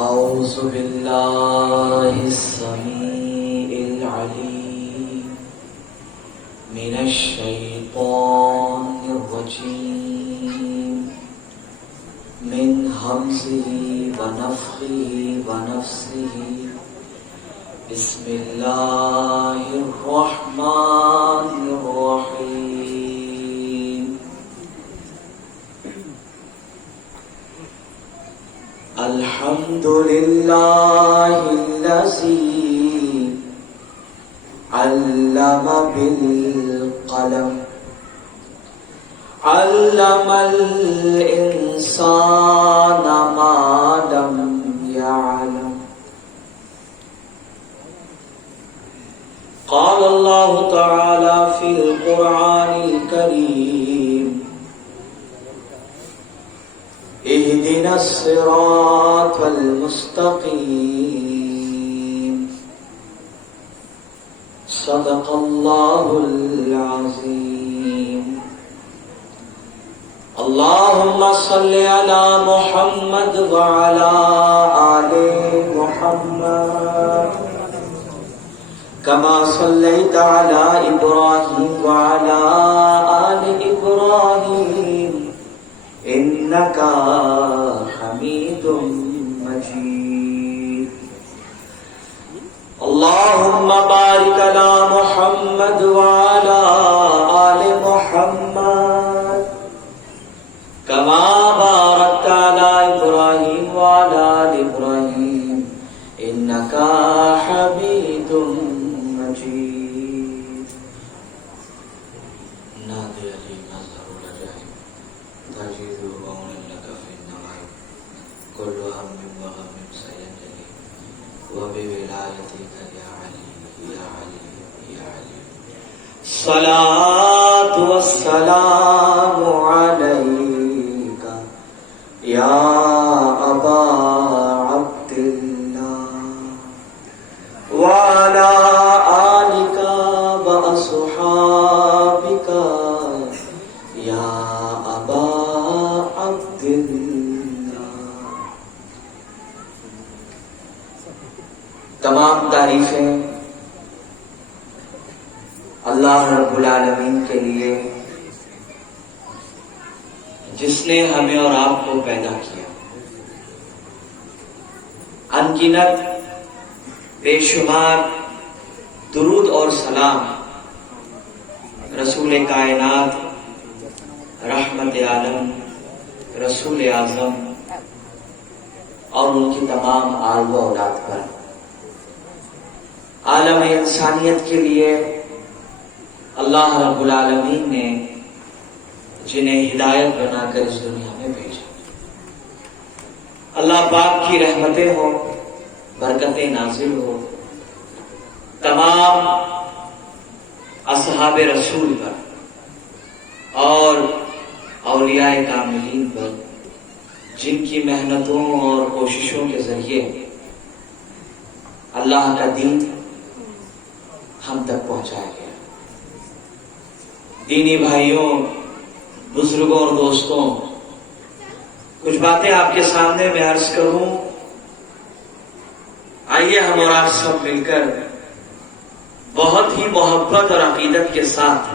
أعوذ بالله السميع العليم من الشيطان الرجيم من همزه ونفخه ونفسه بسم الله الرحمن الرحيم الحمد لله الذي علم بالقلم علم الإنسان ما لم يعلم قال الله تعالى في القرآن الكريم اهدنا الصراط المستقيم صدق الله العظيم اللهم صل على محمد وعلى آل محمد كما صليت على إبراهيم وعلى آل إبراهيم إنك حميد مجيد اللهم بارك على محمد وعلى آل محمد كما باركت على إبراهيم وعلى آل إبراهيم إنك حميد مجيد نادر علي مظهر الرحيم تجد قولا لك في النوائب كل هم وغم سينجلي وبولايتك يا علي يا علي يا علي الصلاة والسلام عليك يا أبا عبد الله وعلى آلك وأصحابك يا أبا عبد الله. تمام تعریفیں اللہ رب العالمین کے لیے جس نے ہمیں اور آپ کو پیدا کیا. ان گنت بے شمار درود اور سلام رسول کائنات رحمت عالم رسول اعظم اور ان کی تمام آل و اولاد پر. عالم انسانیت کے لیے اللہ رب العالمین نے جنہیں ہدایت بنا کر اس دنیا میں بھیجا. اللہ پاک کی رحمتیں ہوں، برکتیں نازل ہو تمام اصحاب رسول پر اور اولیاء کاملین پر جن کی محنتوں اور کوششوں کے ذریعے اللہ کا دین ہم تک پہنچایا گیا. دینی بھائیوں، بزرگوں اور دوستوں، کچھ باتیں آپ کے سامنے میں عرض کروں. آئیے ہم اور آپ سب مل کر بہت ہی محبت اور عقیدت کے ساتھ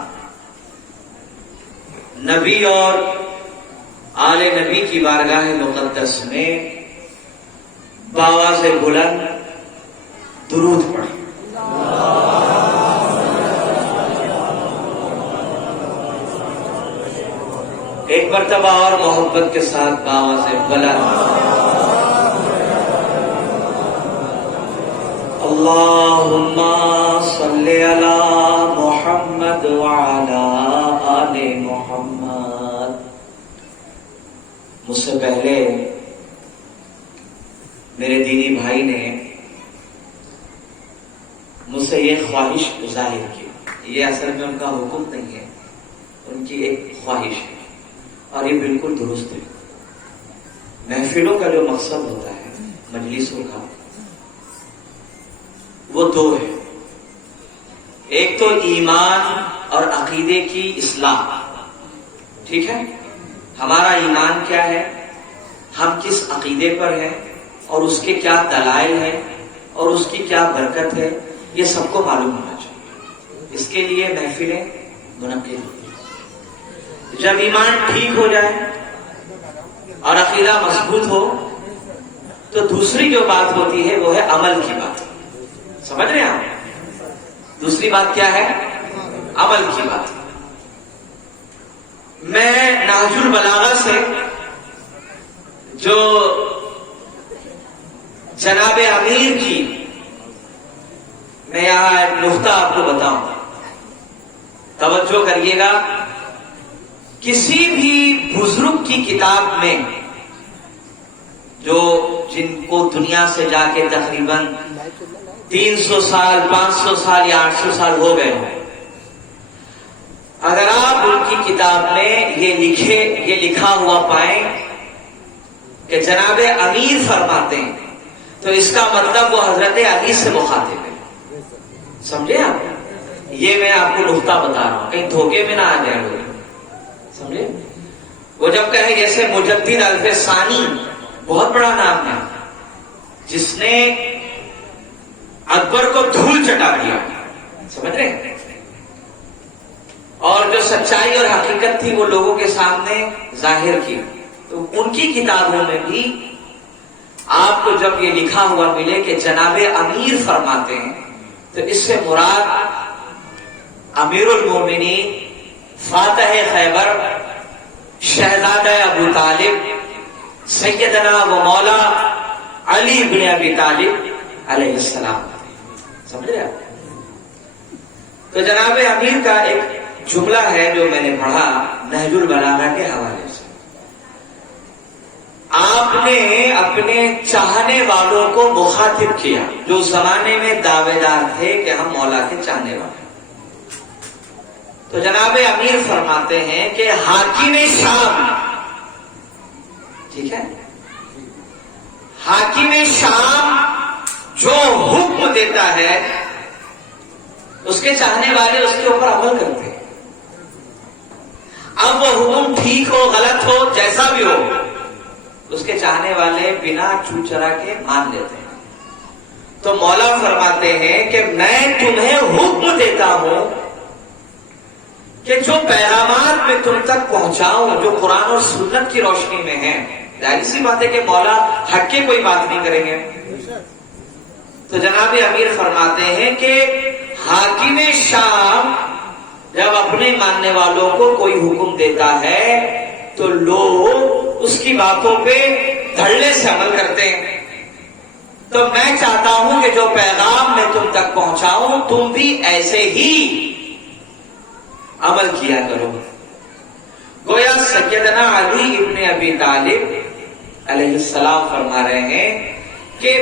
نبی اور آل نبی کی بارگاہ مقدس میں بآواز بلند درود پڑھیں. ایک مرتبہ اور محبت کے ساتھ بآواز بلند اللہم صلی علی محمد وعلی آل محمد. مجھ سے پہلے میرے دینی بھائی نے مجھ سے یہ خواہش ظاہر کی. یہ اصل میں ان کا حکم نہیں ہے، ان کی ایک خواہش ہے اور یہ بالکل درست ہے. محفلوں کا جو مقصد ہوتا ہے، مجلسوں کا، وہ دو ہے. ایک تو ایمان اور عقیدے کی اصلاح. ٹھیک ہے، ہمارا ایمان کیا ہے، ہم کس عقیدے پر ہیں، اور اس کے کیا دلائل ہیں اور اس کی کیا برکت ہے، یہ سب کو معلوم ہونا چاہیے. اس کے لیے محفلیں منعقد ہوتی ہیں. جب ایمان ٹھیک ہو جائے اور عقیدہ مضبوط ہو تو دوسری جو بات ہوتی ہے وہ ہے عمل کی بات. سمجھ رہے ہیں آپ؟ دوسری بات کیا ہے؟ عمل کی بات. میں نہج البلاغہ سے جو جناب امیر کی، میں یہاں ایک نقطہ آپ کو بتاؤں، توجہ کریے گا. کسی بھی بزرگ کی کتاب میں، جو جن کو دنیا سے جا کے تقریباً 300 سال 500 سال یا 800 سال ہو گئے ہوں، اگر آپ ان کی کتاب میں یہ لکھا ہوا پائیں کہ جناب امیر فرماتے ہیں، تو اس کا مطلب وہ حضرت علی سے مخاطب ہے. سمجھے آپ؟ یہ میں آپ کو نقطہ بتا رہا ہوں، کہیں دھوکے میں نہ آ جائے لوگ. سمجھے؟ وہ جب کہیں جیسے مجدد الف ثانی، بہت بڑا نام ہے، جس نے اکبر کو دھول چٹا دیا. سمجھ رہے ہیں؟ اور جو سچائی اور حقیقت تھی وہ لوگوں کے سامنے ظاہر کی. تو ان کی کتابوں میں بھی آپ کو جب یہ لکھا ہوا ملے کہ جناب امیر فرماتے ہیں، تو اس سے مراد امیر المومنین، فاتح خیبر، شہزادہ ابو طالب، سیدنا و مولا علی بن ابی طالب علیہ السلام. سمجھ رہے آپ؟ تو جناب امیر کا ایک جملہ ہے جو میں نے پڑھا نہج البلاغہ کے حوالے سے. آپ نے اپنے چاہنے والوں کو مخاطب کیا جو اس زمانے میں دعوے دار تھے کہ ہم مولا کے چاہنے والے. تو جناب امیر فرماتے ہیں کہ حاکم شام، ٹھیک ہے، حاکم شام جو حکم دیتا ہے اس کے چاہنے والے اس کے اوپر عمل کرتے ہیں. اب وہ حکم ٹھیک ہو غلط ہو جیسا بھی ہو، اس کے چاہنے والے بنا چو چرا کے مان لیتے ہیں. تو مولا فرماتے ہیں کہ میں تمہیں حکم دیتا ہوں کہ جو پیغامات میں تم تک پہنچاؤں جو قرآن اور سنت کی روشنی میں ہیں، ظاہر سی بات ہے کہ مولا ہٹ کے کوئی بات نہیں کریں گے. تو جناب امیر فرماتے ہیں کہ حاکم شام جب اپنے ماننے والوں کو کوئی حکم دیتا ہے تو لوگ اس کی باتوں پہ دھڑلے سے عمل کرتے ہیں. تو میں چاہتا ہوں کہ جو پیغام میں تم تک پہنچاؤں تم بھی ایسے ہی عمل کیا کرو. گویا سیدنا علی ابن ابی طالب علیہ السلام فرما رہے ہیں کہ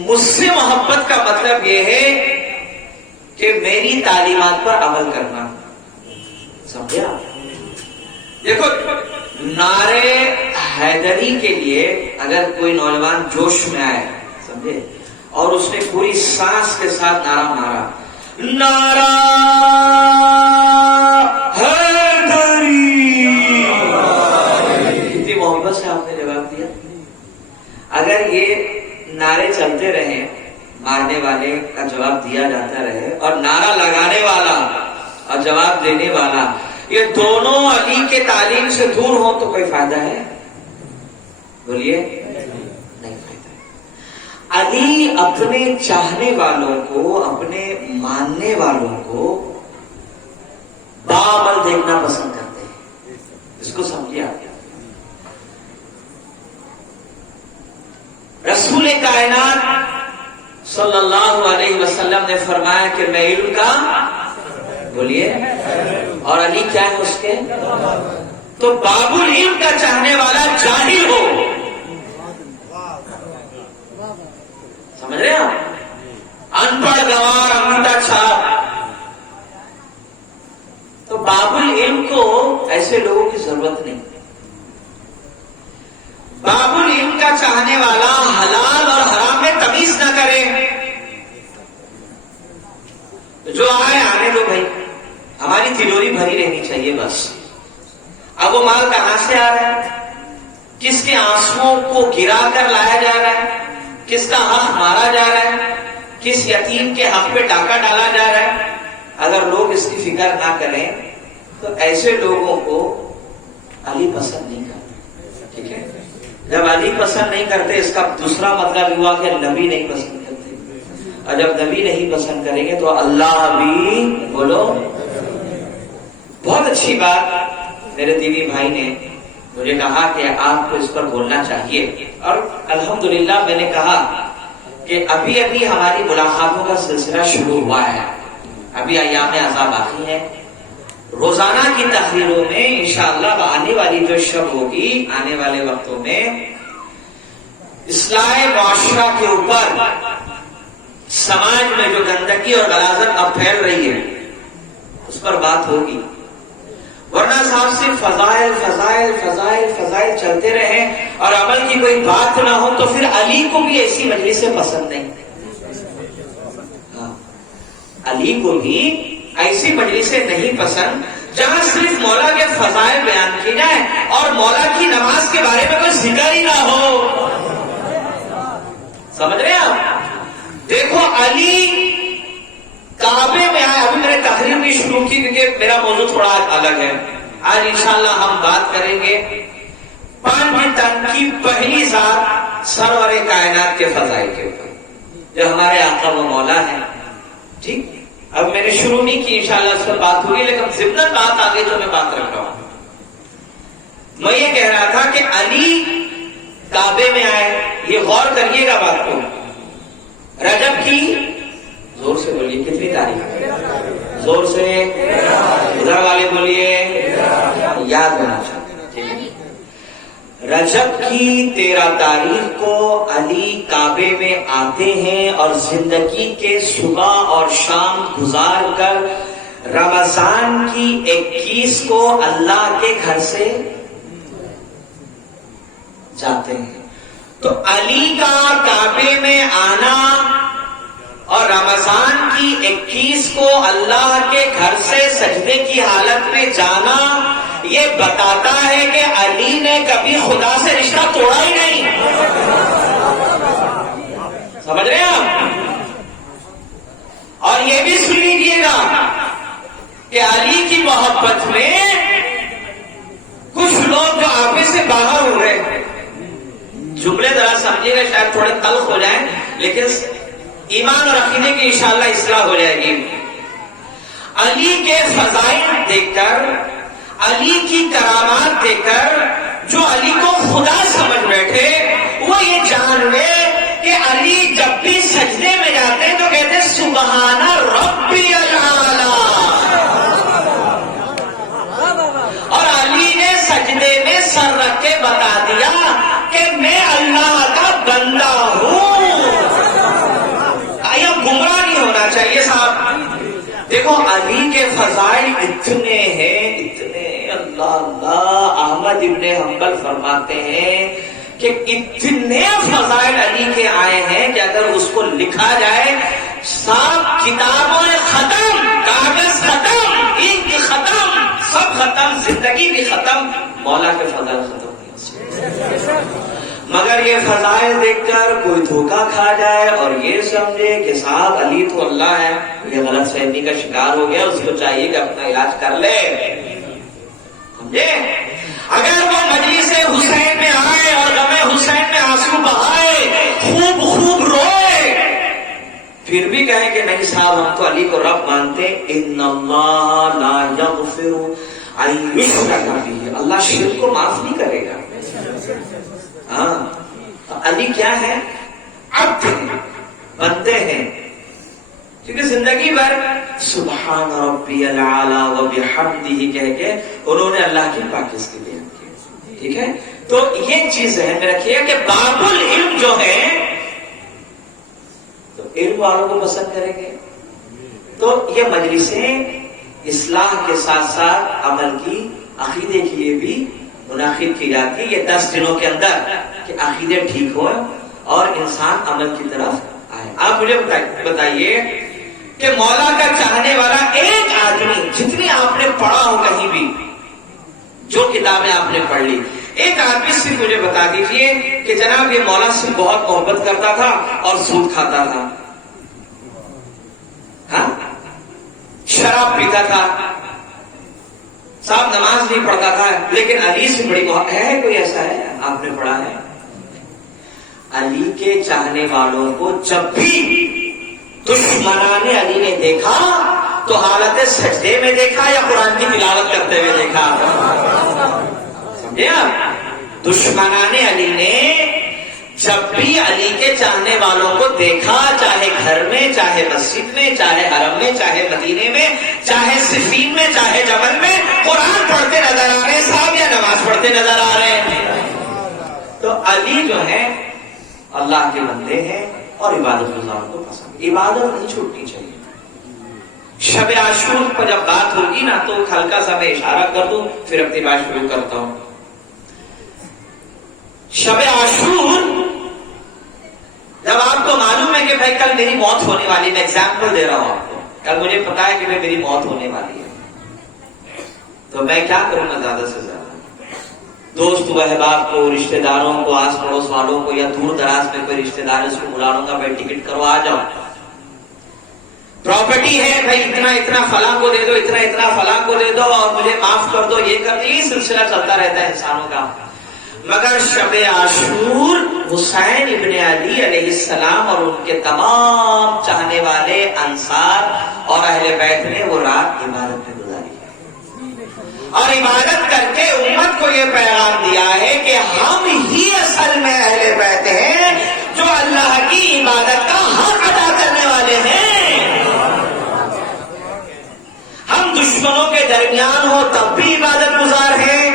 مجھ سے محبت کا مطلب یہ ہے کہ میری تعلیمات پر عمل کرنا. سمجھا؟ دیکھو، نعرے حیدری کے لیے اگر کوئی نوجوان جوش میں آئے، سمجھے، اور اس نے پوری سانس کے ساتھ نعرہ مارا، نعرہ حیدری، کتنی محبت سے آپ نے جواب دیا. اگر یہ نعرے چلتے رہیں، مارنے والے کا جواب دیا جاتا رہے، اور نعرہ لگانے والا اور جواب دینے والا یہ دونوں علی کے تعلیم سے دور ہوں تو کوئی فائدہ ہے؟ بولیے، نہیں فائدہ ہے. علی اپنے چاہنے والوں کو، اپنے ماننے والوں کو باعمل دیکھنا پسند کرتے ہیں. اس کو سمجھیے آپ. رسول کائنات صلی اللہ علیہ وسلم نے فرمایا کہ میں علم کا، بولیے، اور علی کیا ہے اس کے؟ تو باب العلم کا چاہنے والا جاہل ہو، سمجھ رہے ہیں آپ؟ ان پڑھ گوار انگوٹھا چھاپ. تو باب العلم کو ایسے لوگوں کی ضرورت نہیں. باب العلم کا چاہنے والا حلال اور حرام میں تمیز نہ کرے. جو آئے آنے دو بھائی، ہماری تجوری بھری رہنی چاہیے بس. اب وہ مال کہاں سے آ رہا ہے، کس کے آنسوؤں کو گرا کر لایا جا رہا ہے، کس کا حق مارا جا رہا ہے، کس یتیم کے حق پہ ڈاکہ ڈالا جا رہا ہے. اگر لوگ اس کی فکر نہ کریں تو ایسے لوگوں کو علی پسند نہیں کرتے. ٹھیک ہے، جب علی پسند نہیں کرتے اس کا دوسرا مطلب ہوا کہ نبی نہیں پسند کرتے، اور جب نبی نہیں پسند کریں گے تو اللہ بھی. بولو. بہت اچھی بات میرے دینی بھائی نے مجھے کہا کہ آپ کو اس پر بولنا چاہیے، اور الحمدللہ میں نے کہا کہ ابھی ابھی ہماری ملاقاتوں کا سلسلہ شروع ہوا ہے، ابھی ایام عزا باقی ہے. روزانہ کی تقریروں میں انشاءاللہ آنے والی جو شب ہوگی، آنے والے وقتوں میں اصلاح معاشرہ کے اوپر، سماج میں جو گندگی اور غلاظت اب پھیل رہی ہے اس پر بات ہوگی. ورنہ صاحب صرف فضائل فضائل فضائل فضائل چلتے رہیں اور عمل کی کوئی بات نہ ہو تو پھر علی کو بھی ایسی مجلسیں پسند نہیں. علی کو بھی ایسی مجلسیں نہیں پسند جہاں صرف مولا کے فضائل بیان کی جائے اور مولا کی نماز کے بارے میں کوئی ذکر ہی نہ ہو. سمجھ رہے ہیں آپ؟ دیکھو علی کعبے میں آئے. ابھی میں نے تقریر بھی شروع کی کیونکہ میرا موضوع تھوڑا الگ ہے. آج انشاءاللہ ہم بات کریں گے 5 تن کی پہلی ذات سرور کائنات کے فضائل کے اوپر جو ہمارے آقا و مولا ہے. ٹھیک، اب میں نے شروع نہیں کی، انشاءاللہ اس پر بات ہوگی، لیکن ضمن بات آگے جو میں بات رکھ رہا ہوں. میں یہ کہہ رہا تھا کہ علی کعبے میں آئے. یہ غور کریے گا بات کو. رجب کی، زور سے بولیے، کتنی تاریخ؟ زور سے، ادھر والے بولیے، یاد ہونا چاہیے. رجب کی 13 تاریخ کو علی کعبے میں آتے ہیں اور زندگی کے صبح اور شام گزار کر رمضان کی 21 کو اللہ کے گھر سے جاتے ہیں. تو علی کا کعبے میں آنا اور رمضان کی 21 کو اللہ کے گھر سے سجدے کی حالت میں جانا یہ بتاتا ہے کہ علی نے کبھی خدا سے رشتہ توڑا ہی نہیں. سمجھ رہے ہیں آپ؟ اور یہ بھی سن لیجیے گا کہ علی کی محبت میں کچھ لوگ جو آپے سے باہر ہو رہے ہیں، جملے ذرا سمجھیے گا، شاید تھوڑے تلخ ہو جائیں لیکن ایمان اور عقیدے کی انشاءاللہ اصلاح ہو جائے گی. علی کے فضائل دیکھ کر، علی کی کرامات دیکھ کر جو علی کو خدا سمجھ بیٹھے وہ یہ جان لے کہ علی جب بھی سجدے میں جاتے تو کہتے سبحان ربی الاعلی. اور علی نے سجدے میں سر رکھ کے بتا دیا کہ میں اللہ کا بندہ ہوں. گمراہ نہیں ہونا چاہیے صاحب. دیکھو علی کے فضائل اتنے ہیں، اتنے، اللہ اللہ. احمد ابن حنبل فرماتے ہیں کہ اتنے فضائل علی کے آئے ہیں کہ اگر اس کو لکھا جائے صاحب کتابوں ختم، کاغذ ختم، انک ختم، سب ختم، زندگی بھی ختم، مولا کے فضائل ختم نہیں ہو سکتے. مگر یہ فضائل دیکھ کر کوئی دھوکہ کھا جائے اور یہ سمجھے کہ صاحب علی تو اللہ ہے، یہ غلط فہمی کا شکار ہو گیا. اس کو چاہیے کہ اپنا علاج کر لے. سمجھے؟ اگر وہ مجلس حسین میں آئے اور غم حسین میں آنسو بہائے، خوب خوب روئے، پھر بھی کہیں کہ نہیں صاحب ہم تو علی کو رب مانتے. ان اللہ لا یغفر ان یشرک بہ، اللہ شرک کو معاف نہیں کرے گا. ہاں، علی کیا ہے؟ عبد ہیں، بندے ہیں. کیونکہ زندگی بھر سبحان ربی الاعلی و بحمدہ کہہ کے انہوں نے اللہ کی پاکیزگی بیان کی. ٹھیک ہے، تو یہ چیز ذہن میں رکھیے کہ باب العلم جو ہے تو علم والوں کو پسند کریں گے. تو یہ مجلسیں اصلاح کے ساتھ ساتھ عمل کی، عقیدے کے لیے بھی منعقد کی جاتی ہے. یہ 10 دنوں کے اندر کہ عقیدے ٹھیک ہو اور انسان عمل کی طرف آئے. آپ مجھے بتائیے کہ مولا کا چاہنے والا ایک آدمی، جتنی آپ نے پڑھا ہو کہیں بھی، جو کتابیں آپ نے پڑھ لی، ایک آدمی سے مجھے بتا دیجئے کہ جناب یہ مولا سے بہت محبت کرتا تھا اور سود کھاتا تھا، ہاں شراب پیتا تھا، صاحب نماز نہیں پڑھتا تھا، لیکن علی سے بڑی محبت ہے. کوئی ایسا ہے آپ نے پڑھا ہے؟ علی کے چاہنے والوں کو جب بھی دشمنان علی نے دیکھا تو حالت سجدے میں دیکھا یا قرآن کی تلاوت کرتے ہوئے دیکھا؟ سمجھے آپ؟ دشمنان علی نے جب بھی علی کے چاہنے والوں کو دیکھا، چاہے گھر میں، چاہے مسجد میں، چاہے حرم میں، چاہے مدینے میں، چاہے صفین میں، چاہے جبل میں، قرآن پڑھتے نظر آ رہے ہیں صاحب یا نماز پڑھتے نظر آ رہے ہیں. تو علی جو ہے اللہ کے بندے ہیں اور عبادت گزار کو پسند. عبادت نہیں چھوٹنی چاہیے. شب عاشور پر جب بات ہوگی نا تو ہلکا سا میں اشارہ کر دوں پھر اپنی بات شروع کرتا ہوں. شب عاشور جب آپ کو معلوم ہے کہ بھائی کل میری موت ہونے والی، میں ایگزامپل دے رہا ہوں آپ کو، کل مجھے پتا ہے کہ بھائی میری موت ہونے والی ہے، تو میں کیا کروں گا؟ زیادہ سے زیادہ دوست و احباب کو، رشتہ داروں کو، آس پڑوس والوں کو، یا دور دراز میں کوئی رشتہ دار اس کو بلا لوں گا، بھائی ٹکٹ کرو آ جاؤ. پراپرٹی ہے بھائی اتنا اتنا فلاں کو دے دو، اتنا اتنا فلاں کو دے دو، اور مجھے معاف کر دو، یہ کر دو، یہ سلسلہ چلتا رہتا ہے انسانوں کا. مگر شب عاشور حسین ابن علی علیہ السلام اور ان کے تمام چاہنے والے انصار اور اہل بیت نے وہ رات عبادت میں گزاری ہے، اور عبادت کر کے امت کو یہ پیغام دیا ہے کہ ہم ہی اصل میں اہل بیت ہیں جو اللہ کی عبادت کا حق ادا کرنے والے ہیں. ہم دشمنوں کے درمیان ہو تب بھی عبادت گزار ہیں،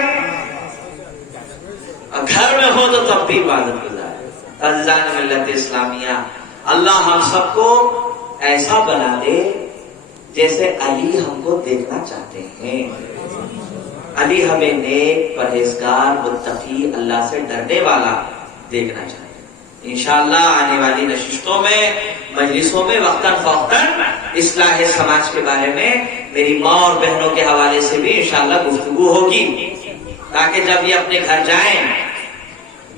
گھر میں ہو تو تب بھی عبادت گزار ہے. عزیزان ملت اسلامیہ، اللہ ہم سب کو ایسا بنا دے جیسے علی ہم کو دیکھنا چاہتے ہیں. علی ہمیں نیک، پرہیزگار، متقی، اللہ سے ڈرنے والا دیکھنا چاہتے ہیں. انشاءاللہ آنے والی نشستوں میں، مجلسوں میں وقتاً فوقتاً اصلاح سماج کے بارے میں میری ماں اور بہنوں کے حوالے سے بھی انشاءاللہ گفتگو ہوگی، تاکہ جب یہ اپنے گھر جائیں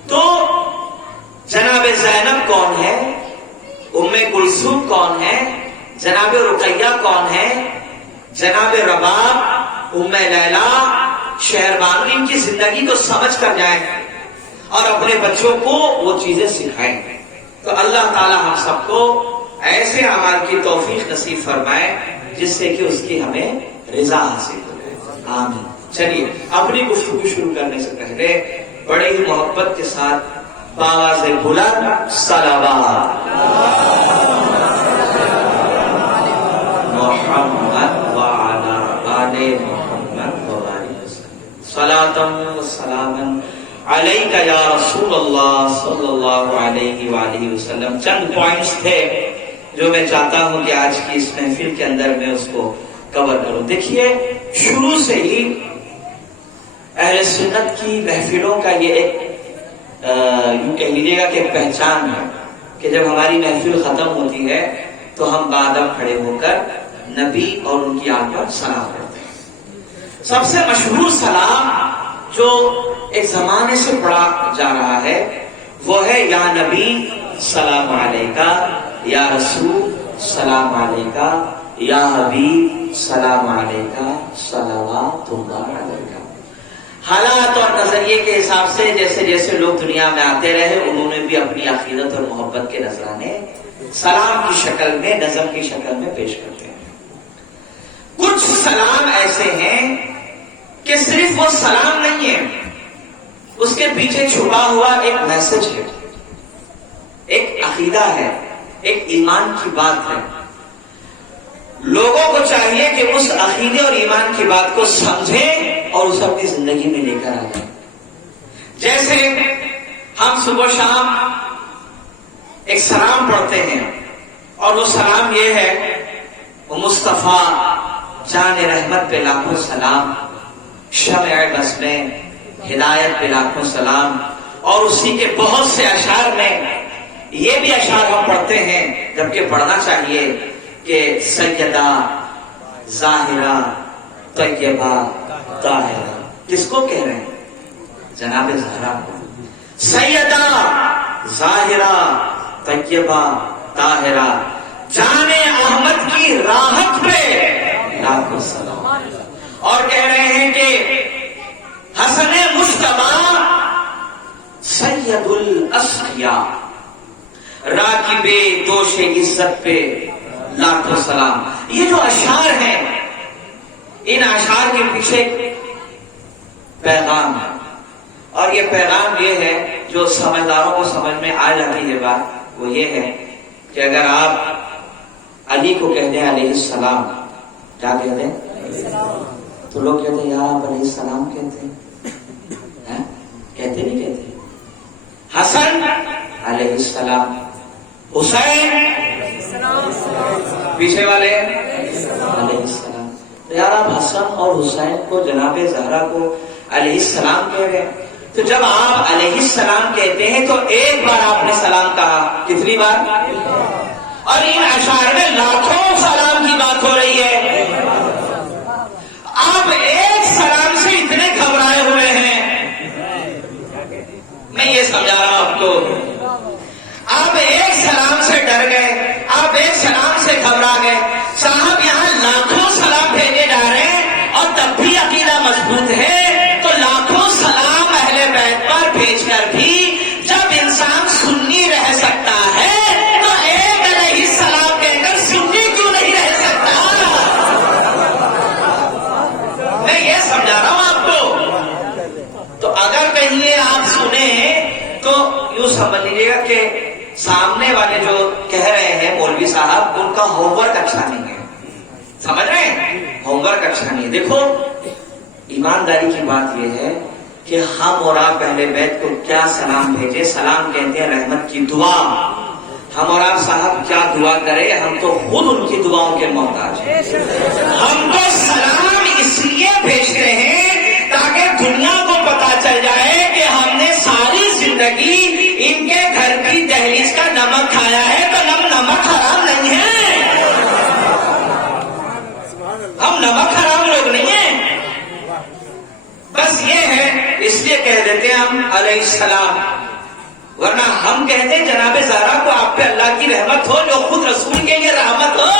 تو جناب زینب کون ہے، ام کلثوم کون ہے، جناب رقیہ کون ہے، جناب رباب، ام لیلا، شہربانو، ان کی زندگی کو سمجھ کر جائیں اور اپنے بچوں کو وہ چیزیں سکھائیں. تو اللہ تعالی ہم سب کو ایسے اعمال کی توفیق نصیب فرمائے جس سے کہ اس کی ہمیں رضا حاصل ہو. آمین. چلیے اپنی گفتگو شروع کرنے سے پہلے بڑے ہی محبت کے ساتھ بآواز بلند صلوات محمد وعلی آل محمد وبارک وسلم. صلاۃ و سلام علیک یا رسول اللہ صلی اللہ علیہ وآلہ وسلم. چند پوائنٹس تھے جو میں چاہتا ہوں کہ آج کی اس محفل کے اندر میں اس کو کور کروں. دیکھیے شروع سے ہی اہل سنت کی محفلوں کا یہ ایک یوں کہہ لیجیے گا کہ پہچان ہے کہ جب ہماری محفل ختم ہوتی ہے تو ہم بادم کھڑے ہو کر نبی اور ان کی آل پر سلام کرتے ہیں. سب سے مشہور سلام جو ایک زمانے سے پڑھا جا رہا ہے وہ ہے یا نبی سلام علیکہ، یا رسول سلام علیکہ، یا حبیب سلام علیکہ، صلوات اللہ علیکہ. حالات اور نظریے کے حساب سے جیسے جیسے لوگ دنیا میں آتے رہے انہوں نے بھی اپنی عقیدت اور محبت کے نذرانے سلام کی شکل میں، نظم کی شکل میں پیش کرتے ہیں. کچھ سلام ایسے ہیں کہ صرف وہ سلام نہیں ہے، اس کے پیچھے چھپا ہوا ایک میسج ہے، ایک عقیدہ ہے، ایک ایمان کی بات ہے. لوگوں کو چاہیے کہ اس عقیدے اور ایمان کی بات کو سمجھیں اور اسے اپنی زندگی میں لے کر آ جائیں. جیسے ہم صبح شام ایک سلام پڑھتے ہیں اور وہ سلام یہ ہے، وہ مصطفیٰ جان رحمت پہ لاکھوں سلام، شمع بس میں ہدایت پہ لاکھوں سلام. اور اسی کے بہت سے اشعار میں یہ بھی اشعار ہم پڑھتے ہیں جبکہ پڑھنا چاہیے کہ سیدہ ظاہرہ طیبہ طاہرہ. کس کو کہہ رہے ہیں؟ جناب زہرا کو سیدہ ظاہرہ طیبہ طاہرہ جان احمد کی راحت پہ لاکھوں سلام. اور کہہ رہے ہیں کہ حسن مجتبی سید الاسقیاء راکب دوش عزت پہ لاکھوں سلام. یہ جو اشعار ہیں ان اشعار کے پیچھے پیغام ہے، اور یہ پیغام یہ ہے جو سمجھداروں کو سمجھ میں آ جاتی ہے بات، وہ یہ ہے کہ اگر آپ علی کو کہہ دیں علیہ السلام، کیا کہتے ہیں؟ تو لوگ کہتے ہیں یار علیہ السلام کہتے ہیں، کہتے نہیں کہتے. حسن علیہ السلام، حسین پیچھے والے علیہ السلام. تو یار آپ حسن اور حسین کو جناب زہرا کو علیہ السلام کہہ رہے ہیں، تو جب آپ علیہ السلام کہتے ہیں تو ایک بار آپ نے سلام کہا، کتنی بار؟ اور ان اشعار میں لاکھوں سلام کی بات ہو رہی ہے. آپ ایک سلام سے اتنے گھبرائے ہوئے ہیں، میں یہ سمجھا رہا ہوں آپ کو. آپ ایک سلام سے ڈر گئے، آپ ایک سلام سے گھبرا گئے. صاحب یہاں لاکھوں سلام بھیجے جا رہے ہیں اور تب بھی عقیدہ مضبوط ہے. تو لاکھوں سلام اہل بیت پر بھیج کر بھی جب انسان سنی رہ سکتا ہے تو ایک علیہ السلام کہہ کر سنی کیوں نہیں رہ سکتا؟ میں یہ سمجھا رہا ہوں آپ کو. تو اگر کہیں آپ سنیں تو یوں سمجھ لیجیے گا کہ سامنے والے جو کہہ رہے ہیں مولوی صاحب، ان کا ہوم ورک اچھا نہیں ہے. سمجھ رہے ہیں؟ ہوم ورک اچھا نہیں ہے. دیکھو ایمانداری کی بات یہ ہے کہ ہم اور آپ اہل بیت کو کیا سلام بھیجے. سلام کہتے ہیں رحمت کی دعا. ہم اور آپ صاحب کیا دعا کرے، ہم تو خود ان کی دعاؤں کے محتاج ہیں. ہم تو سلام اس لیے بھیجتے ہیں تاکہ دنیا کو پتا چل جائے کہ ہم نے ساری زندگی ان کے گھر کی دہلیز کا نمک کھایا ہے. تو نمک حرام نہیں ہے، ہم نمک حرام لوگ نہیں ہیں. بس یہ ہے، اس لیے کہہ دیتے ہیں ہم علیہ السلام. ورنہ ہم کہتے ہیں جناب زہرا کو آپ پہ اللہ کی رحمت ہو، جو خود رسول کے لیے رحمت ہو،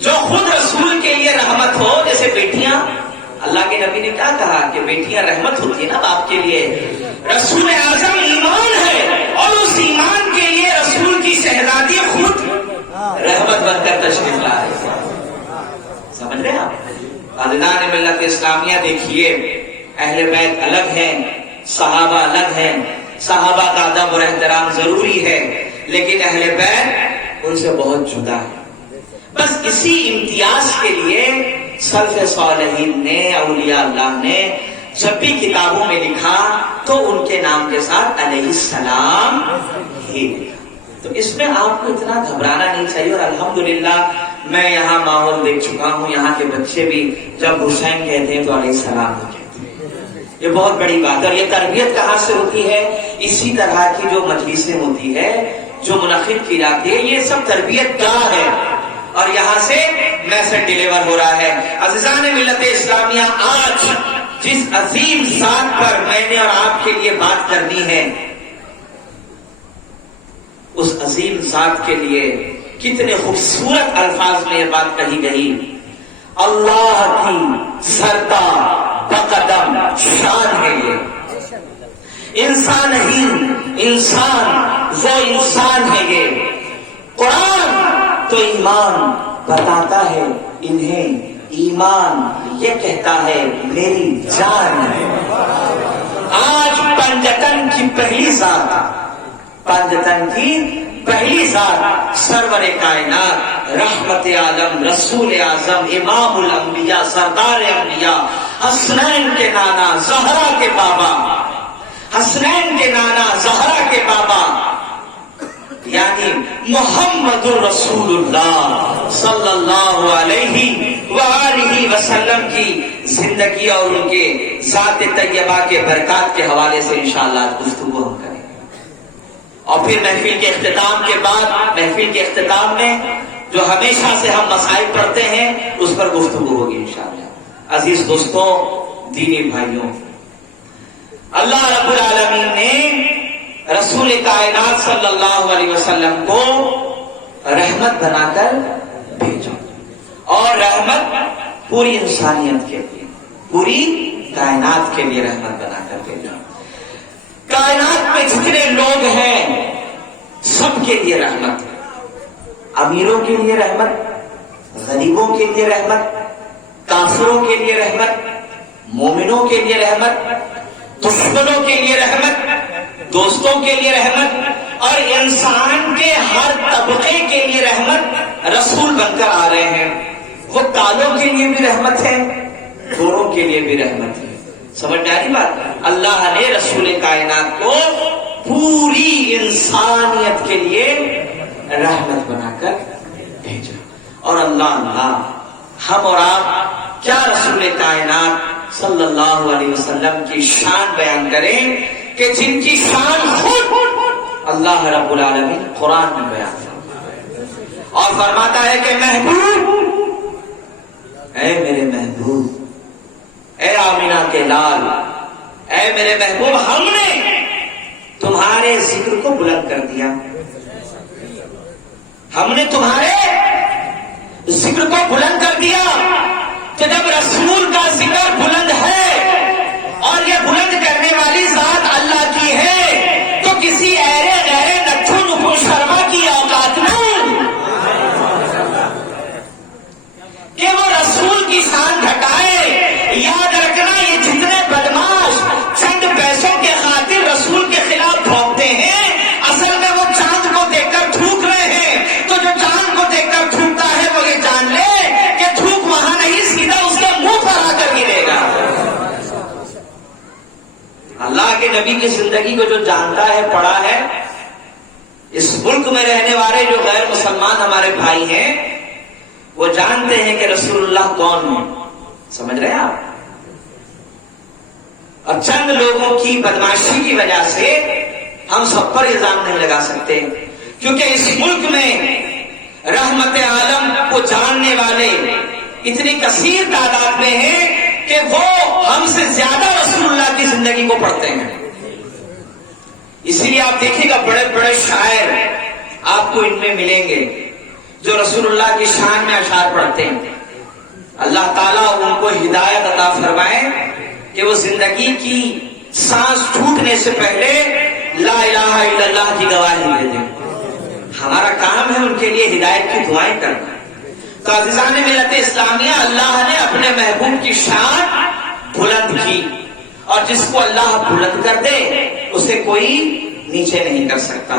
جو خود رسول کے لیے رحمت ہو. جیسے بیٹیاں، اللہ کے نبی نے کیا کہا کہ بیٹیاں رحمت ہوتی ہے نا باپ کے لیے. رسول اعظم ایمان ہے اور اس ایمان کے لیے رسول کی شہزادی خود رحمت بن کر تشریف لائے. سمجھ رہے ہیں آپ؟ عزیزان ملت اسلامیہ دیکھیے، اہل بیت الگ ہیں، صحابہ الگ ہیں. صحابہ کا ادب اور احترام ضروری ہے، لیکن اہل بیت ان سے بہت جدا ہے. بس اسی امتیاز کے لیے سلف صالحین نے، اولیاء اللہ نے جب بھی کتابوں میں لکھا تو ان کے نام کے ساتھ علیہ السلام ہی لکھا. تو اس میں آپ کو اتنا گھبرانا نہیں چاہیے. اور الحمدللہ میں یہاں ماحول دیکھ چکا ہوں، یہاں کے بچے بھی جب حسین کہتے ہیں تو علیہ السلام ہی کہتے ہیں. یہ بہت بڑی بات ہے. اور یہ تربیت کہاں سے ہوتی ہے؟ اسی طرح کی جو مجلسیں ہوتی ہے، جو منعقد کی جاتی ہے، یہ سب تربیت گاہ ہے. اور یہاں سے میسج ڈیلیور ہو رہا ہے. عزیزان ملت اسلامیہ، آج جس عظیم ذات پر میں نے اور آپ کے لیے بات کرنی ہے، اس عظیم ذات کے لیے کتنے خوبصورت الفاظ میں یہ بات کہی گئی. اللہ کی سردہ بقدم شان ہے یہ، انسان نہیں، انسان وہ انسان ہے یہ. قرآن تو ایمان بتاتا ہے انہیں، ایمان یہ کہتا ہے میری جان ہے. آج پنجتن کی پہلی ذات، پنجتن کی پہلی ذات، سرور کائنات، رحمت عالم، رسول اعظم، امام الانبیاء، سردار انبیاء، حسنین کے نانا، زہرا کے بابا، حسنین کے نانا، زہرا کے بابا، یعنی محمد رسول اللہ صلی اللہ علیہ وآلہ وسلم کی زندگی اور ان کے ذات طیبہ کے برکات کے حوالے سے انشاءاللہ گفتگو ہم کریں گے. اور پھر محفل کے اختتام کے بعد، محفل کے اختتام میں جو ہمیشہ سے ہم مسائل پڑھتے ہیں اس پر گفتگو ہوگی انشاءاللہ. عزیز دوستوں، دینی بھائیوں، اللہ رب العالمین نے رسول کائنات صلی اللہ علیہ وسلم کو رحمت بنا کر بھیجا، اور رحمت پوری انسانیت کے لیے، پوری کائنات کے لیے رحمت بنا کر بھیجا۔ کائنات میں جتنے لوگ ہیں سب کے لیے رحمت، امیروں کے لیے رحمت، غریبوں کے لیے رحمت، کافروں کے لیے رحمت، مومنوں کے لیے رحمت، دشمنوں کے لیے رحمت، دوستوں کے لیے رحمت، اور انسان کے ہر طبقے کے لیے رحمت رسول بن کر آ رہے ہیں۔ وہ کالوں کے لیے بھی رحمت ہے، گوروں کے لیے بھی رحمت ہے۔ سمجھ میں آ رہی بات؟ اللہ نے رسول کائنات کو پوری انسانیت کے لیے رحمت بنا کر بھیجا۔ اور اللہ ہم اور آپ کیا رسول کائنات صلی اللہ علیہ وسلم کی شان بیان کریں کہ جن کی شان خود اللہ رب العالمین قرآن میں بیان کرتا ہے اور فرماتا ہے کہ محبوب، اے میرے محبوب، اے آمینہ کے لال، اے میرے محبوب، ہم نے تمہارے ذکر کو بلند کر دیا، ہم نے تمہارے ذکر کو بلند کر دیا۔ کہ جب رسول کا ذکر بلند ہے اور یہ بلند کرنے والی ذات اللہ کی ہے تو کسی ایرے غیرے نتھو نکو شرما کی اوقات نہیں کہ وہ رسول کی شان گھٹائے۔ یاد رکھنا، یہ جتنے بدماش چند پیسوں کے خاطر رسول کے خلاف بھونکتے ہیں، اصل میں وہ چاند کو دیکھ کر تھوک رہے ہیں۔ تو جو چاند کو دیکھ کر تھوکتا ہے وہ یہ جان لے کہ تھوک وہاں نہیں، سیدھا اس کے منہ پر آ کر گرے گا۔ اللہ کے نبی کی زندگی کو جو جانتا ہے، پڑھا ہے، اس ملک میں رہنے والے جو غیر مسلمان ہمارے بھائی ہیں وہ جانتے ہیں کہ رسول اللہ کون ہے۔ سمجھ رہے ہیں آپ؟ اور چند لوگوں کی بدماشی کی وجہ سے ہم سب پر الزام نہیں لگا سکتے، کیونکہ اس ملک میں رحمت عالم کو جاننے والے اتنی کثیر تعداد میں ہیں کہ وہ ہم سے زیادہ رسول اللہ کی زندگی کو پڑھتے ہیں۔ اسی لیے آپ دیکھیں گا بڑے بڑے شاعر آپ کو ان میں ملیں گے جو رسول اللہ کی شان میں اشعار پڑھتے ہیں۔ اللہ تعالیٰ ان کو ہدایت عطا فرمائے کہ وہ زندگی کی سانس ٹوٹنے سے پہلے لا الہ الا اللہ کی گواہی دے دیں۔ ہمارا کام ہے ان کے لیے ہدایت کی دعائیں کرنا۔ تو عزیزان ملت اسلامیہ، اللہ نے اپنے محبوب کی شان بلند کی، اور جس کو اللہ بلند کر دے اسے کوئی نیچے نہیں کر سکتا۔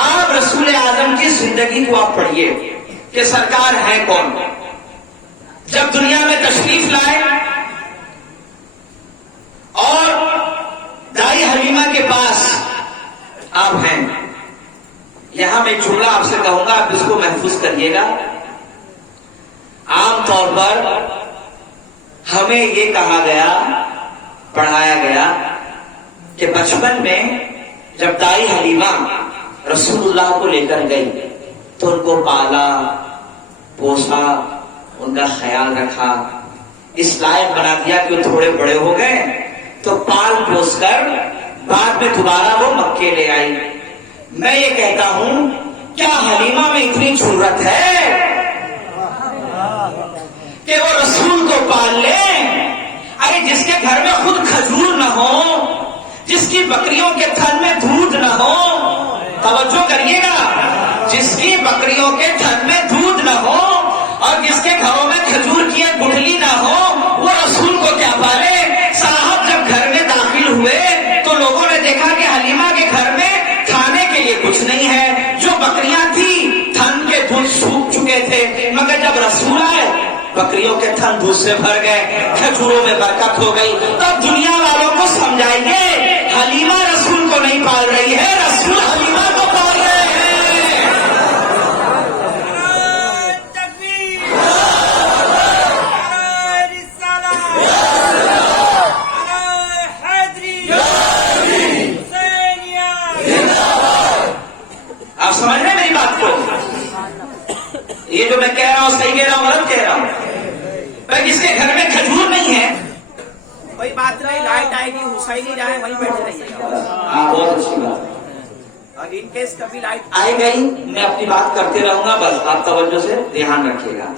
آپ رسول اعظم کی زندگی کو آپ پڑھیے کہ سرکار ہے کون۔ جب دنیا میں تشریف لائے اور دائی حلیمہ کے پاس آپ ہیں، یہاں میں جملہ آپ سے کہوں گا، آپ اس کو محفوظ کریے گا۔ عام طور پر ہمیں یہ کہا گیا، پڑھایا گیا کہ بچپن میں جب دائی حلیمہ رسول اللہ کو لے کر گئی تو ان کو پالا پوسا، ان کا خیال رکھا، اس لائق بنا دیا کہ وہ تھوڑے بڑے ہو گئے تو پال پوس کر بعد میں دوبارہ وہ مکے لے آئی۔ میں یہ کہتا ہوں، کیا حلیمہ میں اتنی ضرورت ہے کہ وہ رسول کو پال لے؟ ارے جس کے گھر میں خود کھجور نہ ہو، جس کی بکریوں کے تھن میں دودھ نہ ہو، توجہ کریے گا، جس کی بکریوں کے تھن میں دودھ نہ ہو اور جس کے گھروں میں کھجور کی ایک گٹھلی نہ ہو، وہ رسول کو کیا پالے؟ صاحب جب گھر میں داخل ہوئے تو لوگوں نے دیکھا کہ حلیمہ کے گھر میں کھانے کے لیے کچھ نہیں ہے، جو بکریاں تھی تھن کے دودھ سوکھ چکے تھے، مگر جب رسول آئے بکریوں کے تھن دودھ سے بھر گئے، کھجوروں میں برکت ہو گئی۔ تب دنیا والوں کو سمجھائیے، حلیمہ رسول کو نہیں پال رہی ہے، رسول حلیمہ کو پال رہے ہیں۔ آپ سمجھ رہے ہیں میری بات کو؟ یہ جو میں کہہ رہا ہوں صحیح کہہ رہا ہوں، غلط کہہ رہا ہوں؟ بھائی جس کے گھر میں کھجور نہیں ہے کوئی بات نہیں، لائٹ آئے گی، حسینی جائے وہیں بیٹھے رہیے گا. بہت اچھی بات ہے. اور ان کیس کبھی لائٹ آئے گئی میں اپنی بات کرتے رہوں گا، بس آپ توجہ سے دھیان رکھیے گا.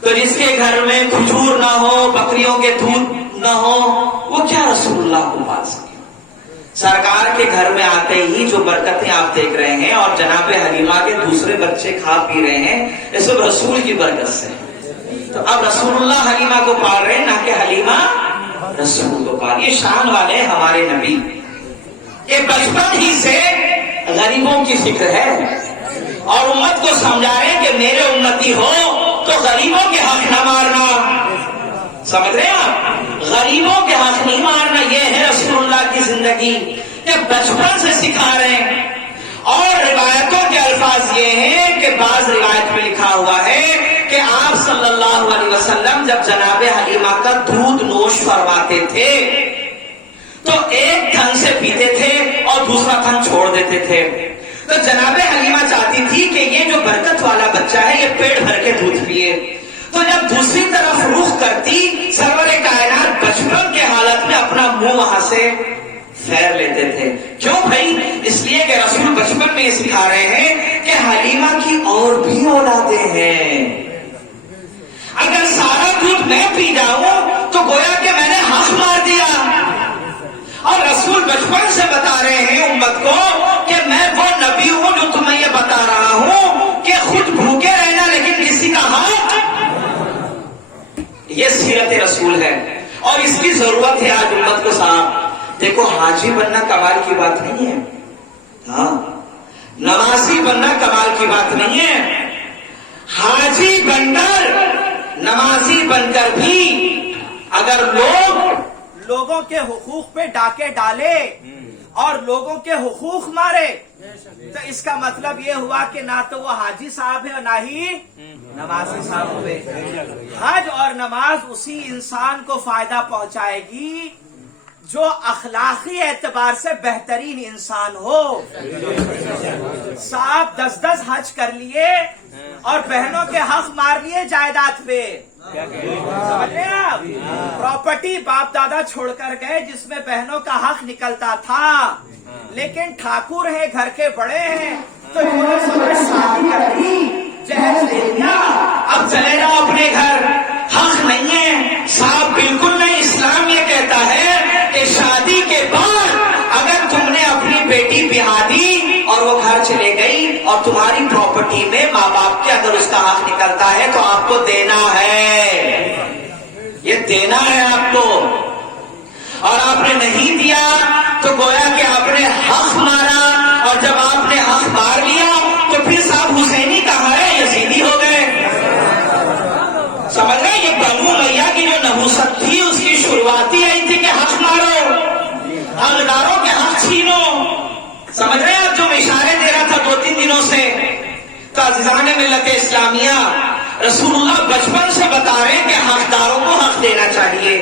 تو جس کے گھر میں کھجور نہ ہو، بکریوں کے دودھ نہ ہو، وہ کیا رسول اللہ کو پال سکے؟ سرکار کے گھر میں آتے ہی جو برکتیں آپ دیکھ رہے ہیں اور جناب حلیمہ کے دوسرے بچے کھا پی رہے ہیں، یہ سب رسول کی برکت سے. تو اب رسول اللہ حلیمہ کو پال رہے ہیں، نہ کہ حلیمہ رسول کو پال. یہ شان والے ہمارے نبی. یہ بچپن ہی سے غریبوں کی فکر ہے اور امت کو سمجھا رہے ہیں کہ میرے امتی ہو تو غریبوں کے حق نہ مارنا. سمجھ رہے ہیں آپ؟ غریبوں کے حق نہیں مارنا، یہ ہے رسول اللہ کی زندگی. یہ بچپن سے سکھا رہے ہیں. اور روایتوں کے الفاظ یہ ہیں کہ بعض روایت میں لکھا ہوا ہے کہ آپ صلی اللہ علیہ وسلم جب جناب حلیمہ کا دودھ نوش فرماتے تھے تو ایک تھن سے پیتے تھے اور دوسرا تھن چھوڑ دیتے تھے. تو جناب حلیمہ چاہتی تھی کہ یہ جو برکت والا بچہ ہے یہ پیٹ بھر کے دودھ پیے. تو جب دوسری طرف رخ کرتی، سرور کائنات بچپن کے حالت میں اپنا منہ وہاں سے پھیر لیتے تھے. کیوں بھائی؟ اس لیے کہ رسول بچپن میں یہ سکھا رہے ہیں کہ حلیمہ کی اور بھی اولادیں ہیں. اگر سارا دودھ میں پی جاؤں تو گویا کہ میں نے حق مار دیا. اور رسول بچپن سے بتا رہے ہیں امت کو کہ میں وہ نبی ہوں جو تمہیں یہ بتا رہا ہوں کہ خود بھوکے رہنا لیکن کسی کا حق. یہ سیرت رسول ہے اور اس کی ضرورت ہے آج امت کو. صاحب دیکھو، حاجی بننا کمال کی بات نہیں ہے، ہاں نمازی بننا کمال کی بات نہیں ہے. حاجی بن کر، نمازی بن کر بھی اگر لوگوں کے حقوق پہ ڈاکے ڈالے اور لوگوں کے حقوق مارے تو اس کا مطلب یہ ہوا کہ نہ تو وہ حاجی صاحب ہے اور نہ ہی نمازی صاحب ہوئے. حج اور نماز اسی انسان کو فائدہ پہنچائے گی جو اخلاقی اعتبار سے بہترین انسان ہو. صاحب 10 حج کر لیے اور بہنوں کے حق مار لیے جائیداد پہ. سمجھ رہے ہیں آپ؟ پراپرٹی باپ دادا چھوڑ کر گئے جس میں بہنوں کا حق نکلتا تھا، لیکن ٹھاکر ہیں، گھر کے بڑے ہیں تو انہوں نے سمجھ شادی کر لی، جہیز لے لیا، اب چلے جاؤ اپنے گھر. حق نہیں ہے صاحب، بالکل نہیں. اسلام یہ کہتا ہے کہ شادی کے بعد اگر تم نے اپنی بیٹی بہا دی اور وہ گھر چلے گئی اور تمہاری پراپرٹی میں ماں باپ کے اگر اس کا حق نکلتا ہے تو آپ کو دینا ہے. یہ دینا ہے آپ کو. اور آپ نے نہیں دیا تو گویا کہ آپ نے حق مارا. اور جب آپ نے حق مار لیا تو پھر صاحب حسینی کہاں ہے؟ یزیدی ہو گئے. سمجھ گئے؟ یہ بنو میاں کی جو نحوست تھی اس کی شروعاتی آئی تھی کہ حق مارو، حقداروں کے حق چھینو. سمجھ رہے ہیں آپ؟ جو میں اشارے دے رہا تھا 2-3 دنوں سے. تو عزیزان ملت اسلامیہ، رسول اللہ بچپن سے بتا رہے ہیں کہ حقداروں کو حق دینا چاہیے.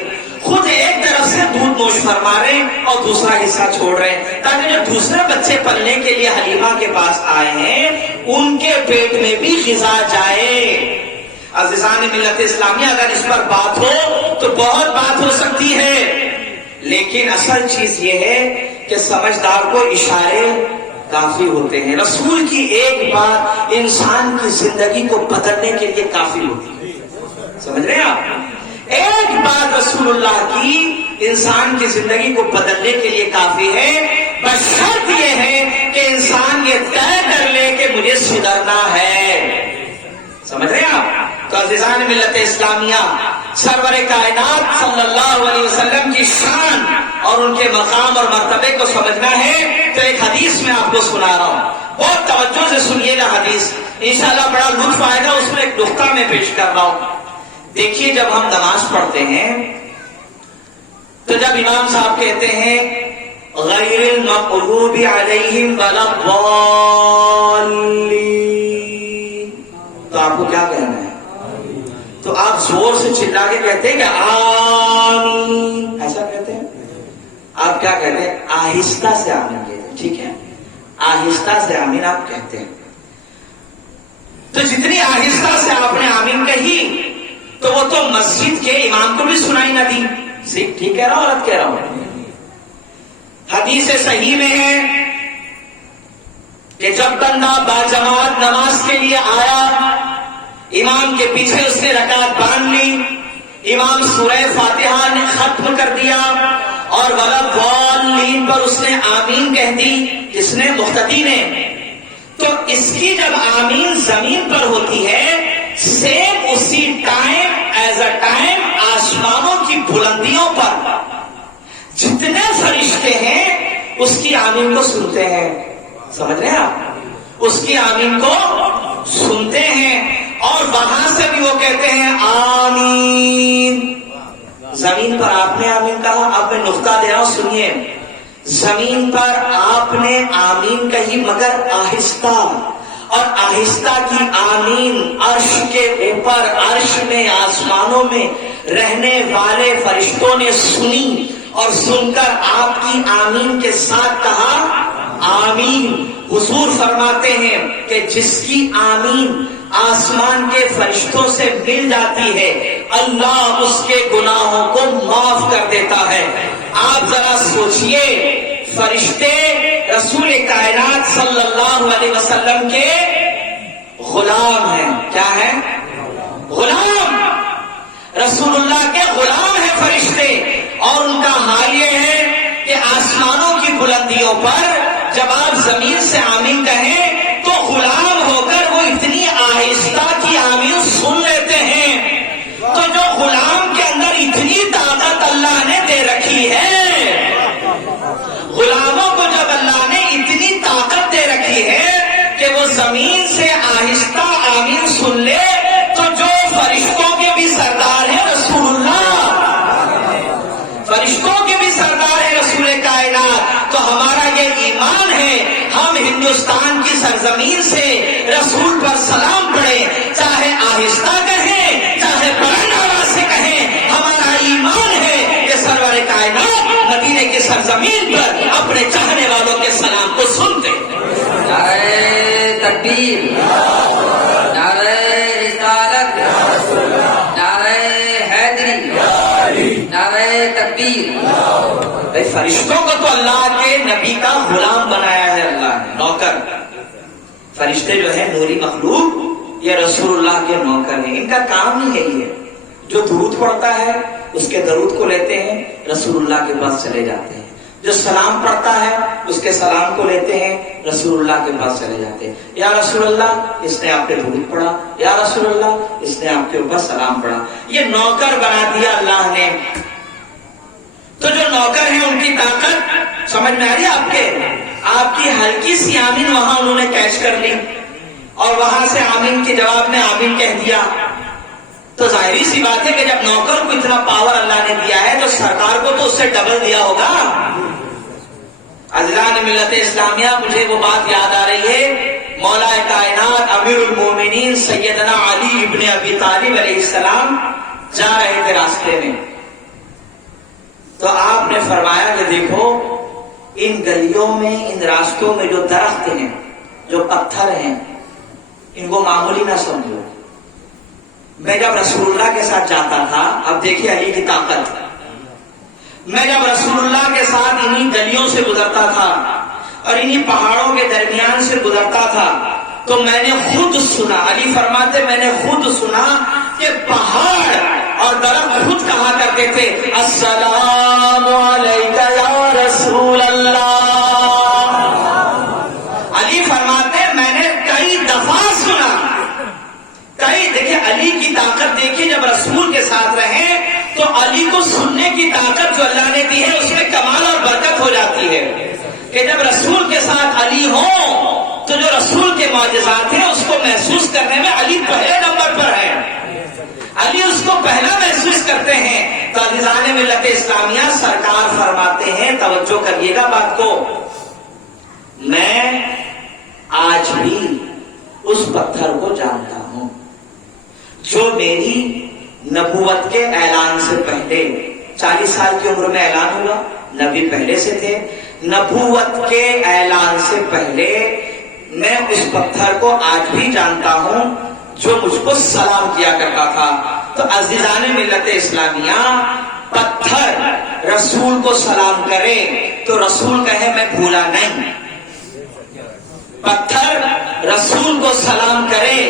خود ایک طرف سے دودھ نوش فرما رہے ہیں اور دوسرا حصہ چھوڑ رہے ہیں تاکہ جو دوسرے بچے پلنے کے لیے حلیمہ کے پاس آئے ہیں ان کے پیٹ میں بھی غذا جائے. عزیزان ملت اسلامیہ، اگر اس پر بات ہو تو بہت بات ہو سکتی ہے، لیکن اصل چیز یہ ہے کہ سمجھدار کو اشارے کافی ہوتے ہیں. رسول کی ایک بات انسان کی زندگی کو بدلنے کے لیے کافی ہوتی ہے. سمجھ رہے ہیں آپ؟ ایک بات رسول اللہ کی انسان کی زندگی کو بدلنے کے لیے کافی ہے، بس شرط یہ ہے کہ انسان یہ طے کر لے کہ مجھے سدھرنا ہے. سمجھ رہے ہیں آپ؟ تو عزیزان ملت اسلامیہ، سرور کائنات صلی اللہ علیہ وسلم کی شان اور ان کے مقام اور مرتبے کو سمجھنا ہے تو ایک حدیث میں آپ کو سنا رہا ہوں. بہت توجہ سے سنیے گا حدیث، انشاءاللہ بڑا لطف آئے گا. اس میں ایک نقطہ میں پیش کر رہا ہوں. دیکھیے، جب ہم نماز پڑھتے ہیں تو جب امام صاحب کہتے ہیں غیر المغضوب علیہم ولا الضالین، تو آپ کو کیا کہنا ہے؟ تو آپ زور سے چلا کے کہتے ہیں کہ آمین، ایسا کہتے ہیں؟ آپ کیا کہتے ہیں؟ آہستہ سے آمین کہتے ہیں. ٹھیک ہے، آہستہ سے آمین آپ کہتے ہیں. تو جتنی آہستہ سے آپ نے آمین کہی تو وہ تو مسجد کے امام کو بھی سنائی نہ دی. ٹھیک کہہ رہا ہوں، غلط کہہ رہا ہوں؟ حدیث صحیح میں ہے کہ جب بندہ باجماعت نماز کے لیے آیا، امام کے پیچھے اس نے رکعت باندھ لی، امام سورہ فاتحہ نے ختم کر دیا اور وَلَضَّالِّينَ پر اس نے آمین کہہ دی، جس نے مقتدی نے، تو اس کی جب آمین زمین پر ہوتی ہے، سیم اسی ٹائم ایز اے ٹائم آسمانوں کی بلندیوں پر جتنے فرشتے ہیں اس کی آمین کو سنتے ہیں. سمجھ رہے ہیں آپ؟ اس کی آمین کو سنتے ہیں اور وہاں سے بھی وہ کہتے ہیں آمین. زمین پر آپ نے آمین کہا، اب میں نقطہ دے رہا ہوں، سنیے. زمین پر آپ نے آمین کہی مگر آہستہ، اور آہستہ کی آمین عرش کے اوپر، عرش میں، آسمانوں میں رہنے والے فرشتوں نے سنی اور سن کر آپ کی آمین کے ساتھ کہا آمین. حضور فرماتے ہیں کہ جس کی آمین آسمان کے فرشتوں سے مل جاتی ہے، اللہ اس کے گناہوں کو معاف کر دیتا ہے. آپ ذرا سوچئے، فرشتے رسول کائنات صلی اللہ علیہ وسلم کے غلام ہیں. کیا ہے؟ غلام. رسول اللہ کے غلام ہیں فرشتے، اور ان کا حال یہ ہے کہ آسمانوں کی بلندیوں پر جب آپ زمین سے آمین کہیں تو غلام ہو کر وہ اتنی آہستہ کی آمین سن لیتے ہیں. تو جو غلام کے اندر اتنی طاقت اللہ نے دے رکھی ہے، غلاموں کو جب اللہ نے اتنی طاقت دے رکھی ہے کہ وہ زمین سے آہستہ آمین سن لے، تو جو فرشتوں کے بھی سردار ہیں رسول اللہ، فرشتوں کے بھی سردار ہیں رسول کائنات، تو ہمارا یہ ایمان ہے، ہم ہندوستان کی سرزمین سے رسول پر سلام پڑھیں، چاہے آہستہ کہیں چاہے بلند آواز سے کہیں، ہمارا ایمان ہے کہ سرور کائنات مدینے کی سرزمین پر اپنے چاہنے والوں کے سلام کو سنتے. نعرہ تکبیر، نعرہ رسالت، نعرہ حیدری، نعرہ تکبیر. فرشتوں کو تو اللہ کے نبی کا غلام بنایا ہے اللہ نے، نوکر. فرشتے جو ہیں نوری مخلوق، یہ رسول اللہ کے نوکر ہیں. ان کا کام ہی یہی ہے، جو درود پڑھتا ہے اس کے درود کو لیتے ہیں، رسول اللہ کے پاس چلے جاتے ہیں. جو سلام پڑھتا ہے اس کے سلام کو لیتے ہیں، رسول اللہ کے پاس چلے جاتے ہیں. یا رسول اللہ اس نے آپ پہ درود پڑھا، یا رسول اللہ اس نے آپ کے اوپر سلام پڑھا. یہ نوکر بنا دیا اللہ نے. تو جو نوکر ہیں ان کی طاقت سمجھ میں آ رہی ہے آپ کے؟ آپ کی ہلکی سی آمین وہاں انہوں نے کیچ کر لی اور وہاں سے آمین کے جواب میں آمین کہہ دیا. تو ظاہری سی بات ہے کہ جب نوکر کو اتنا پاور اللہ نے دیا ہے تو سرکار کو تو اس سے ڈبل دیا ہوگا. عزیزان ملت اسلامیہ، مجھے وہ بات یاد آ رہی ہے، مولا کائنات امیر المومنین سیدنا علی ابن ابی طالب علیہ السلام جا رہے تھے راستے میں، تو آپ نے فرمایا کہ دیکھو ان گلیوں میں، ان راستوں میں جو درخت ہیں، جو پتھر ہیں، ان کو معمولی نہ سمجھو. میں جب رسول اللہ کے ساتھ جاتا تھا، اب دیکھیے علی کی طاقت، میں جب رسول اللہ کے ساتھ انہی گلیوں سے گزرتا تھا اور انہی پہاڑوں کے درمیان سے گزرتا تھا تو میں نے خود سنا، علی فرماتے میں نے خود سنا کہ پہاڑ اور درخت خود کہا کرتے تھے السلام علیکہ یا رسول اللہ. علی فرماتے میں نے کئی دفعہ سنا، دیکھیں علی کی طاقت دیکھیے، جب رسول کے ساتھ رہیں تو علی کو سننے کی طاقت جو اللہ نے دی ہے اس میں کمال اور برکت ہو جاتی ہے کہ جب رسول کے ساتھ علی ہو تو جو رسول کے معجزات ہیں اس کو محسوس کرنے میں علی پہلے نمبر پر ہے، علی اس کو پہلا محسوس کرتے ہیں. تو عزیزان ملت اسلامیہ، سرکار فرماتے ہیں، توجہ کریے گا بات کو، میں آج بھی اس پتھر کو جانتا ہوں جو میری نبوت کے اعلان سے پہلے 40 سال کی عمر میں اعلان ہوا، نبی پہلے سے تھے، نبوت کے اعلان سے پہلے میں اس پتھر کو آج بھی جانتا ہوں جو مجھ کو سلام کیا کرتا تھا. تو عزیزان ملت اسلامیہ، پتھر رسول کو سلام کرے تو رسول کہے میں بھولا نہیں، پتھر رسول کو سلام کرے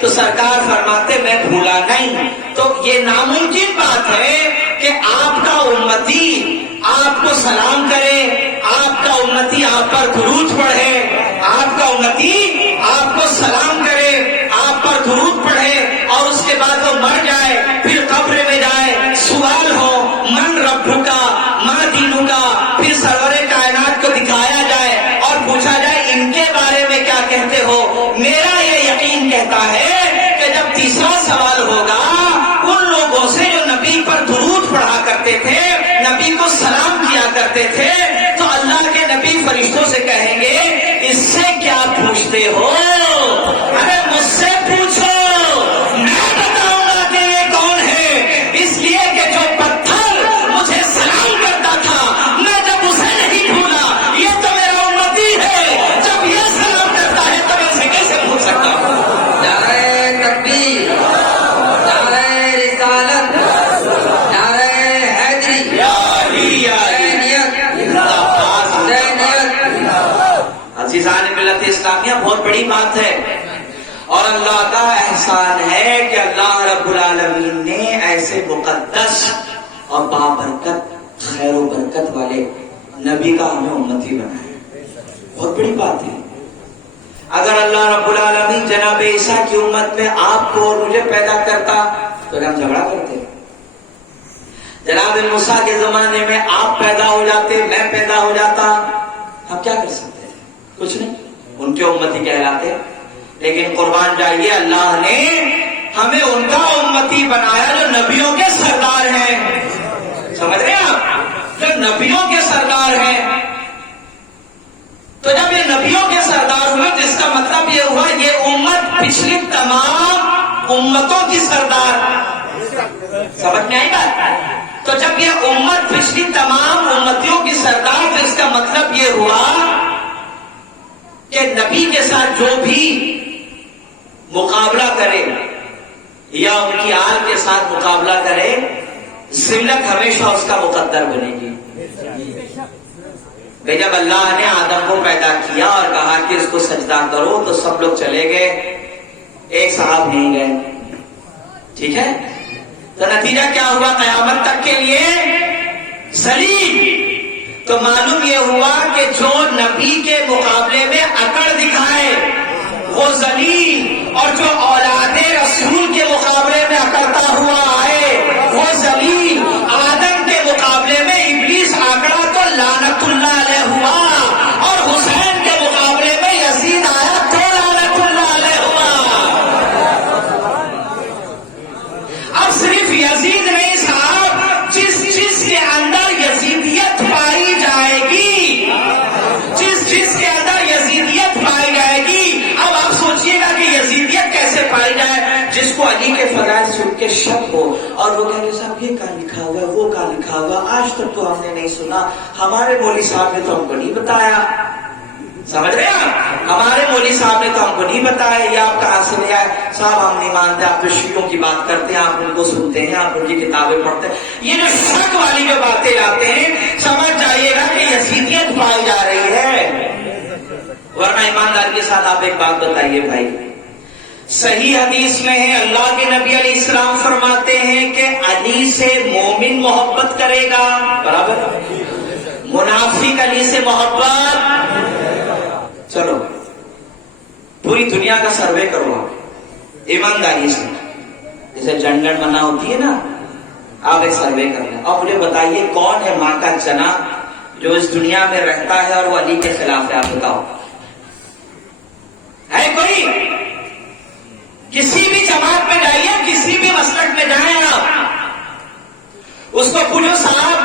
تو سرکار فرماتے میں بھولا نہیں. تو یہ ناممکن بات ہے کہ آپ کا امتی آپ کو سلام کرے، آپ کا امتی آپ پر درود پڑھے، آپ کا امتی آپ کو سلام کرے، آپ پر درود پڑھے، اور اس کے بعد وہ مر جائے، پھر قبر میں جائے، سوال ہو من ربو کا ما دینو کا، پھر سرور کائنات کو دکھایا جائے اور پوچھا جائے ان کے بارے میں کیا کہتے ہو. میرا یہ یقین کہتا ہے کہ جب تیسرا سوال ہوگا ان لوگوں سے جو نبی پر درود پڑھا کرتے تھے، نبی کو سلام کیا کرتے تھے، تو اللہ کے نبی فرشتوں سے کہیں گے اس سے کیا پوچھتے ہو؟ ارے مجھ سے پوچھو، میں بتاؤں گا کہ یہ کون ہے. اس لیے کہ جو پتھر مجھے سلام کرتا تھا میں جب اسے نہیں بھولا، یہ تو میرا امتی ہے. جب یہ سلام کرتا ہے تو میں اسے کیسے بھول سکتا ہوں؟ نعرہ تکبیر، نعرہ رسالت، نعرہ حیدری، عزیزان ملت اسلامیہ، بہت بڑی بات ہے، اور اللہ کا احسان ہے کہ اللہ رب العالمین نے ایسے مقدس اور بابرکت خیر و برکت والے نبی کا ہمیں امتی بنایا. بہت بڑی بات ہے. اگر اللہ رب العالمین جناب عیسیٰ کی امت میں آپ کو اور مجھے پیدا کرتا تو ہم جھگڑا کرتے. جناب موسیٰ کے زمانے میں آپ پیدا ہو جاتے، میں پیدا ہو جاتا، ہم کیا کر سکتے ہیں؟ کچھ نہیں، ان کے امتی کہلاتے. لیکن قربان جائیے اللہ نے ہمیں ان کا امتی بنایا جو نبیوں کے سردار ہیں. سمجھ رہے ہیں آپ؟ جو نبیوں کے سردار ہیں. تو جب یہ نبیوں کے سردار ہوئے تو اس کا مطلب یہ ہوا یہ امت پچھلی تمام امتوں کی سردار. سمجھ میں آئی بات؟ تو جب یہ امت پچھلی تمام امتیوں کی سردار، تو اس کا مطلب یہ ہوا کہ نبی کے ساتھ جو بھی مقابلہ کرے یا ان کی آل کے ساتھ مقابلہ کرے، ذلت ہمیشہ اس کا مقدر بنے گی. جب اللہ نے آدم کو پیدا کیا اور کہا کہ اس کو سجدہ کرو تو سب لوگ چلے گئے، ایک صاحب نہیں گئے. ٹھیک ہے، تو نتیجہ کیا ہوا؟ قیامت تک کے لیے ذلیل. تو معلوم یہ ہوا کہ جو نبی کے مقابلے میں اکڑ دکھائے وہ ذلیل، اور جو اولاد رسول کے مقابلے میں اکڑتا ہوا آئے وہ ذلیل. آدم کے مقابلے میں ابلیس آکڑا تو لعنت اللہ علیہ ہوا، اور حسین کے مقابلے میں یزید آیا تو لعنت اللہ علیہ ہوا. اب صرف یزید نہیں صاحب، جس چیز کے اندر یزیدیت پائی جائے گی، جس کے اندر یزیدیت پائی جائے گی. اب آپ سوچئے گا کہ یزیدیت کیسے پائی جائے؟ جس کو علی کے فضائل سن کے شک ہو اور وہ کہے کہ صاحب یہ کہاں لکھا ہوا ہے، وہ کہاں لکھا ہوا، آج تک تو ہم نے نہیں سنا، ہمارے مولوی صاحب نے تو ہم کو نہیں بتایا. سمجھ رہے ہیں آپ؟ ہمارے مولوی صاحب نے تو ہم کو نہیں بتایا، یہ آپ کہاں سے لے آئے؟ صاحب ہم نہیں مانتے، آپ تو شیعوں کی بات کرتے ہیں، آپ ان کو سنتے ہیں، آپ ان کی کتابیں پڑھتے ہیں. یہ جو شک والی جو باتیں لاتے ہیں، سمجھ جائیے گا کہ یزیدیت پائی جا رہی ہے. ورنہ ایمانداری کے ساتھ آپ ایک بات بتائیے بھائی، صحیح حدیث میں ہے اللہ کے نبی علیہ السلام فرماتے ہیں کہ علی سے مومن محبت کرے گا، برابر، منافق علی سے محبت. چلو پوری دنیا کا سروے کرو آپ ایمانداری سے، جیسے جنگل منع ہوتی ہے نا، آپ ایک سروے کر لیں اور مجھے بتائیے کون ہے ماں کا چنا جو اس دنیا میں رہتا ہے اور وہ علی کے خلاف ہے؟ آپ بتاؤ، ہے کوئی؟ کسی بھی جماعت میں جائیے، کسی بھی مسلک میں جائیں آپ، اس کو پوچھو صاحب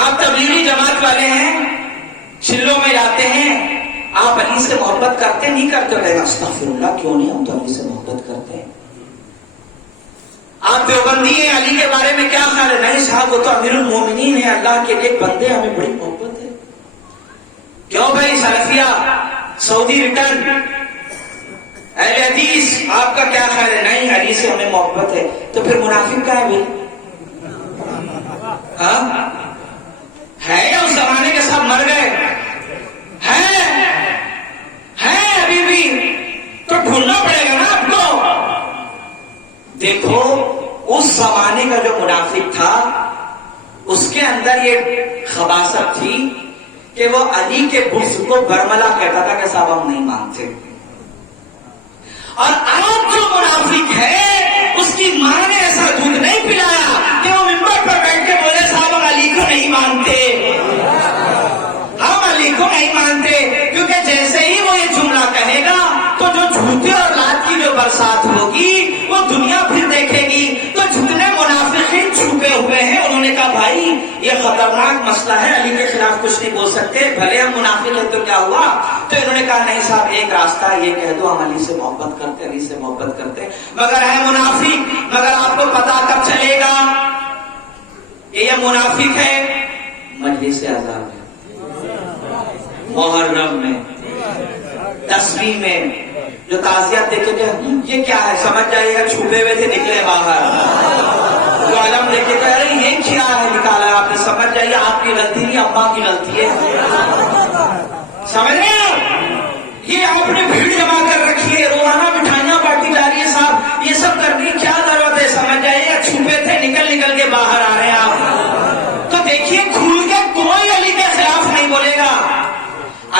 آپ تبلیغی جماعت والے ہیں، چلوں میں جاتے ہیں، آپ علی سے محبت کرتے نہیں کرتے؟ کہنا استغفر اللہ، کیوں نہیں، ہم تو علی سے محبت کرتے ہیں. آپ دیوبندی ہیں، علی کے بارے میں کیا خیال ہے؟ نہیں صاحب وہ تو امیر المومنین ہے، اللہ کے ایک بندے، ہمیں بڑی محبت ہے. کیوں بھائی سلفیہ، سعودی ریٹرن، اہل حدیث، آپ کا کیا خیال ہے؟ نہیں علی سے ہمیں محبت ہے. تو پھر منافق کا ہے بھائی؟ ہاں ہے یا اس زمانے کے سب مر گئے؟ ہیں ابھی بھی تو ڈھونڈنا پڑے گا نا آپ کو. دیکھو اس زمانے کا جو منافق تھا اس کے اندر یہ خباثت تھی کہ وہ علی کے بغض کو برملا کہتا تھا کہ صاحب ہم نہیں مانتے. اور آج جو منافق ہے اس کی ماں نے ایسا دودھ نہیں پلایا کہ وہ ممبر پر بیٹھ کے بولے صاحب ہم علی کو نہیں مانتے، ہم علی کو نہیں مانتے. کیونکہ جیسے ہی وہ یہ جملہ کہے گا تو جو جھوٹے اور لات کی جو برسات ہوگی وہ دنیا پھر دیکھے گی. تو جتنے منافقین چھپے ہوئے ہیں انہوں نے کہا بھائی یہ خطرناک مسئلہ ہے، علی کے خلاف کچھ نہیں بول سکتے، بھلے ہم منافق ہیں تو کیا ہوا. تو انہوں نے کہا نہیں صاحب ایک راستہ ہے، یہ کہہ دو ہم علی سے محبت کرتے، علی سے محبت کرتے. مگر ہے منافق. مگر آپ کو پتا کب چلے گا کہ یہ منافق ہے؟ مجلس عذاب ہے، محرم میں، 10ویں میں جو تعزیت دیکھے کہ یہ کیا ہے سمجھ جائیے گا چھپے ہوئے تھے نکلے باہر. جو عالم دیکھے کہ ارے یہ کیا ہے نکالا آپ نے، سمجھ جائیے آپ کی غلطی نہیں اماں کی غلطی ہے. سمجھ رہے ہیں؟ یہ آپ نے بھیڑ جمع کر رکھی ہے، روزانہ مٹھائیاں بانٹی جا رہی ہے صاحب، یہ سب کرنے کی کیا ضرورت ہے؟ سمجھ جائیے گا چھپے تھے نکل کے باہر آ رہے ہیں آپ. تو دیکھیے کھل کے کوئی علی کے خلاف نہیں بولے گا.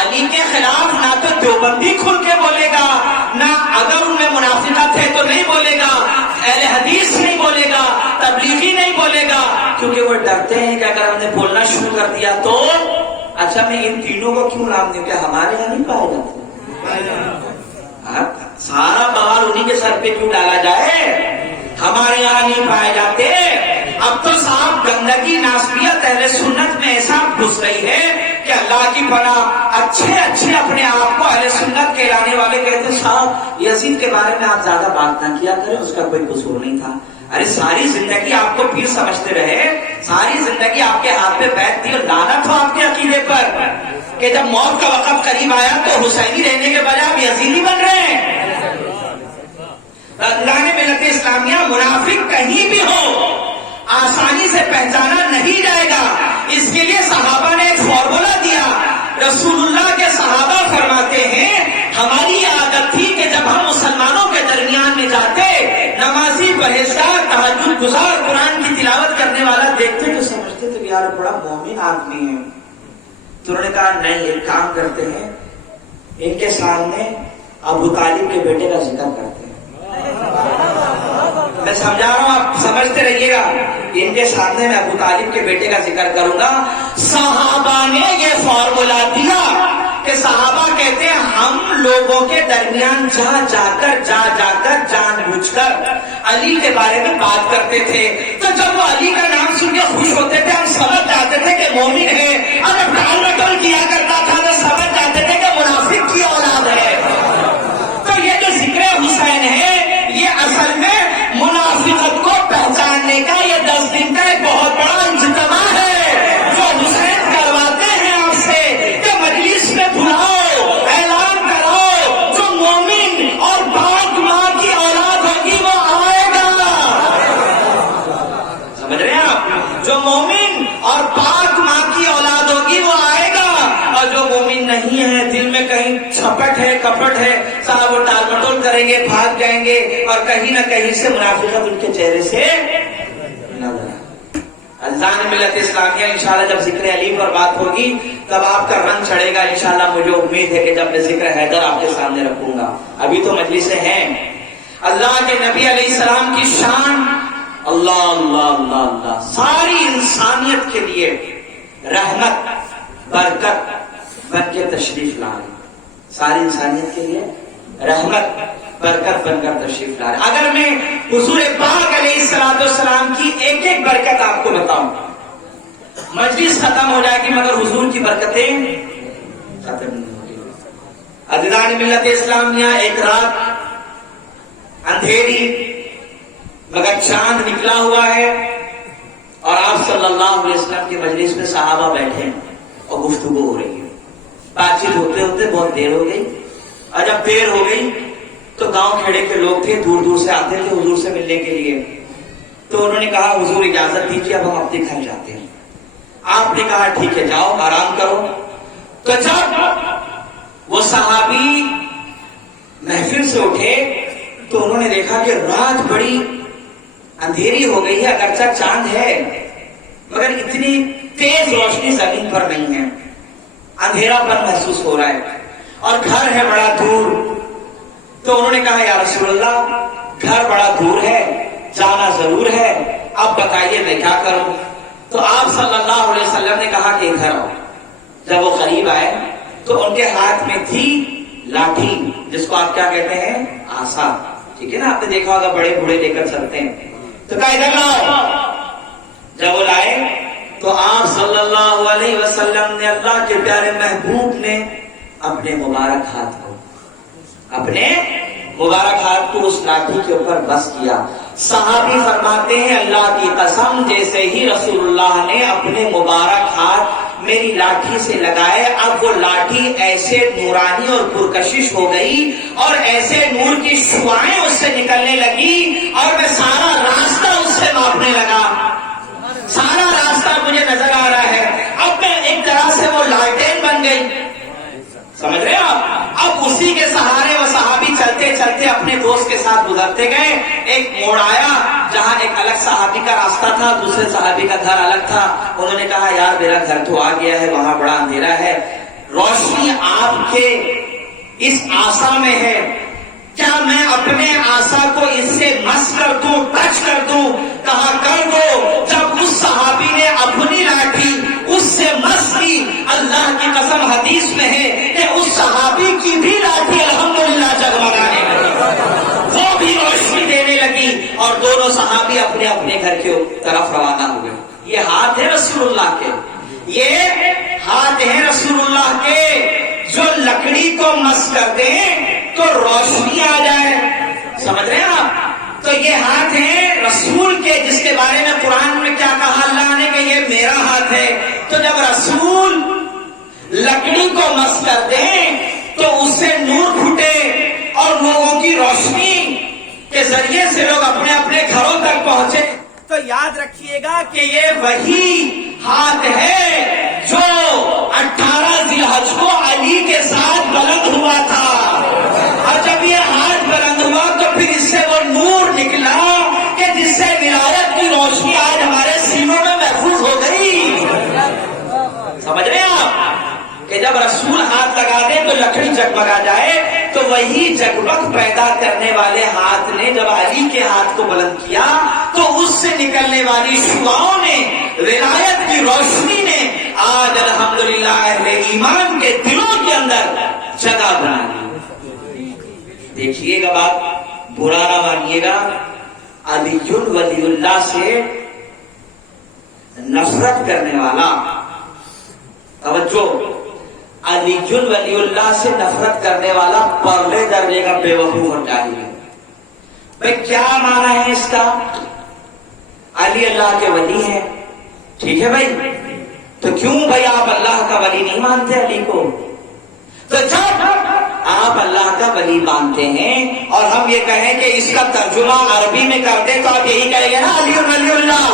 علی کے خلاف نہ تو دیوبندی کھل کے بولے گا، نہ اگر ان میں منافقت ہے تو نہیں بولے گا، اہل حدیث نہیں بولے گا، تبلیغی نہیں بولے گا. کیونکہ وہ ڈرتے ہیں کہ اگر ہم نے بولنا شروع کر دیا تو اچھا میں ان تینوں کو کیوں نام دوں کہ ہمارے یہاں نہیں پائے جاتے. سارا بوال انہیں کے سر پہ کیوں ڈالا جائے؟ ہمارے یہاں نہیں پائے جاتے. اب تو صاحب گندگی ناسبیت اہل سنت میں ایسا گھس رہی ہے کہ اللہ کی پناہ اچھے اپنے آپ کو اہل سنت کہلانے والے کہتے ہیں صاحب یزید کے بارے میں آپ زیادہ بات نہ کیا کریں، اس کا کوئی قصور نہیں تھا. ارے ساری زندگی آپ کو پیر سمجھتے رہے، ساری زندگی آپ کے ہاتھ پہ بیعت دی اور لعنت ہو آپ کے عقیدے پر کہ جب موت کا وقت قریب آیا تو حسینی رہنے کے بجائے آپ یزیدی بن رہے ہیں. اللہ نے ملت اسلامیہ منافق کہیں بھی ہو آسانی سے پہچانا نہیں جائے گا. اس کے لیے صحابہ نے ایک فارمولا دیا. رسول اللہ کے صحابہ فرماتے ہیں ہماری یہ عادت تھی کہ جب ہم مسلمانوں کے درمیان میں جاتے نمازی پرہیزگار تہجد گزار قرآن کی تلاوت کرنے والا دیکھتے تو سمجھتے تھے یار بڑا مومن آدمی ہے. تو انہوں نے کہا نہیں ایک کام کرتے ہیں ان کے سامنے ابو طالب کے بیٹے کا ذکر کرتے ہیں. میں سمجھا رہا ہوں آپ سمجھتے رہیے گا. ان کے سامنے میں ابو طالب کے بیٹے کا ذکر کروں گا. صحابہ نے یہ فارمولا دیا کہ صحابہ کہتے ہیں ہم لوگوں کے درمیان جا کر جان بوجھ کر علی کے بارے میں بات کرتے تھے. تو جب وہ علی کا نام سن کے خوش ہوتے تھے ہم سمجھ جاتے تھے کہ مومن ہے. اگر ٹال مٹول کیا کرتا تھا تو سمجھ جاتے تھے کہ منافق کی اولاد ہے. تو یہ جو ذکر حسین ہے یہ اصل میں منافقت کو پہچاننے کا یہ 10 دن کا ایک بہت بڑا اجتماع ہے جو حسین کرواتے ہیں آپ سے کہ مجلس میں بلاؤ اعلان کرو جو مومن اور پاک ماں کی اولاد ہوگی وہ آئے گا. سمجھ رہے ہیں آپ؟ جو مومن اور پاک ماں کی اولاد ہوگی وہ آئے گا. اور جو مومن نہیں ہے دل میں کہیں چھپٹ ہے کپٹ ہے صاحب وہ ٹال مٹول کریں گے بھاگ جائیں گے اور کہیں نہ کہیں سے منافقت ان کے چہرے سے نظر. اللہ نے ملت اسلامیہ انشاءاللہ جب ذکر علی پر بات ہوگی تب آپ کا رنگ چڑھے گا. انشاءاللہ مجھے امید ہے کہ جب میں ذکر حیدر آپ کے سامنے رکھوں گا. ابھی تو مجلسیں ہیں. اللہ کے نبی علیہ السلام کی شان اللہ اللہ اللہ اللہ ساری انسانیت کے لیے رحمت برکت بن کے تشریف لا رہے. ساری انسانیت کے لیے رحمت برکت بن کر تشریف لا رہے. اگر میں حضور پاک علیہ السلام کی ایک ایک برکت آپ کو بتاؤں مجلس ختم ہو جائے گی مگر حضور کی برکتیں ختم نہیں ہوگی. عزیزان ملت اسلامیہ ایک رات اندھیری مگر چاند نکلا ہوا ہے اور آپ صلی اللہ علیہ وسلم کی مجلس میں صحابہ بیٹھے ہیں اور گفتگو ہو رہی ہے. بات چیت ہوتے ہوتے بہت دیر ہو گئی اور جب دیر ہو گئی تو گاؤں کھیڑے کے لوگ تھے دور دور سے آتے تھے حضور سے ملنے کے لیے. تو انہوں نے کہا حضور اجازت دیجیے اب ہم اپنے گھر جاتے ہیں. آپ نے کہا ٹھیک ہے جاؤ آرام کرو. تو جب وہ صحابی محفل سے اٹھے تو انہوں نے دیکھا کہ رات بڑی اندھیری ہو گئی ہے، اگرچہ چاند ہے مگر اتنی تیز روشنی زمین پر نہیں ہے، اندھیرا پن محسوس ہو رہا ہے اور گھر ہے بڑا دور. تو انہوں نے کہا یا رسول اللہ گھر بڑا دور ہے، جانا ضرور ہے، آپ بتائیے میں کیا کروں. تو آپ صلی اللہ علیہ وسلم نے کہا کہ ادھر آؤ. جب وہ قریب آئے تو ان کے ہاتھ میں تھی لاٹھی، جس کو آپ کیا کہتے ہیں آسا. ٹھیک ہے نا، آپ نے دیکھا ہوگا بڑے بوڑھے لے کر چلتے ہیں. تو کہا ادھر لاؤ. جب وہ لائے تو آپ صلی اللہ علیہ وسلم نے، اللہ کے پیارے محبوب نے اپنے مبارک ہاتھ کو اس لاٹھی کے اوپر بس کیا. صحابی فرماتے ہیں اللہ کی قسم جیسے ہی رسول اللہ نے اپنے مبارک ہاتھ میری لاٹھی سے لگائے، اب وہ لاٹھی ایسے نورانی اور پرکشش ہو گئی اور ایسے نور کی شعاعیں اس سے نکلنے لگی اور میں سارا راستہ اس سے ماپنے لگا. سارا راستہ مجھے نظر آ رہا ہے. اب میں ایک طرح سے وہ لالٹین بن گئی. سمجھ رہے آپ؟ اب اسی کے سہارے وہ صحابی چلتے چلتے اپنے دوست کے ساتھ گزرتے گئے. ایک موڑ آیا جہاں ایک الگ صحابی کا راستہ تھا، دوسرے صحابی کا گھر الگ تھا. انہوں نے کہا یار میرا گھر تو آ گیا ہے، وہاں بڑا اندھیرا ہے، روشنی آپ کے اس آسا میں ہے، کیا میں اپنے آسا کو اس سے مس کر دوں، ٹچ کر دوں؟ کہا کر دو. جب اس صحابی نے اپنی لاٹھی اس سے مس کی، اللہ کی قسم حدیث میں ہے کہ اس صحابی کی بھی لاٹھی الحمدللہ جگمگانے لگی، وہ بھی روشنی دینے لگی اور دونوں صحابی اپنے اپنے گھر کے طرف روانہ ہوئے. یہ ہاتھ ہے رسول اللہ کے، یہ ہاتھ ہے رسول اللہ کے جو لکڑی کو مس کر دیں تو روشنی آ جائے. سمجھ رہے ہیں آپ؟ تو یہ ہاتھ ہے رسول کے، جس کے بارے میں قرآن میں کیا کہا اللہ نے کہ یہ میرا ہاتھ ہے. تو جب رسول لکڑی کو مس کر دیں تو اس سے نور پھوٹے اور لوگوں کی روشنی کے ذریعے سے لوگ اپنے اپنے گھروں تک پہنچے. تو یاد رکھیے گا کہ یہ وہی ہاتھ ہے جو 18 ذی الحج کو علی کے ساتھ بلند ہوا تھا. اور جب یہ ہاتھ بلند ہوا تو پھر اس سے وہ نور نکلا کہ جس سے ولایت کی روشنی آج ہمارے سینوں میں محفوظ ہو گئی. سمجھ رہے ہیں آپ کہ جب رسول ہاتھ لگا دے تو لکڑی جگمگا جائے. تو وہی جگمگ پیدا کرنے والے ہاتھ نے جب علی کے ہاتھ کو بلند کیا تو اس سے نکلنے والی شعاعوں نے، ولایت کی روشنی نے آج الحمدللہ اہل ایمان کے دلوں کے اندر جگہ بنا دی. دیکھیے گا بات، برا نہ مانیے گا، علی ولی اللہ سے نفرت کرنے والا، توجہ، علی ولی اللہ سے نفرت کرنے والا پرلے درجے کا بے وقوف اور جاہل ہے. بھائی کیا مانا ہے اس کا؟ علی اللہ کے ولی ہیں، ٹھیک ہے بھائی، تو کیوں بھائی آپ اللہ کا ولی نہیں مانتے علی کو؟ تو جب آپ اللہ کا ولی مانتے ہیں اور ہم یہ کہیں کہ اس کا ترجمہ عربی میں کر دیں تو آپ یہی کہیں گے نا علی ولی اللہ.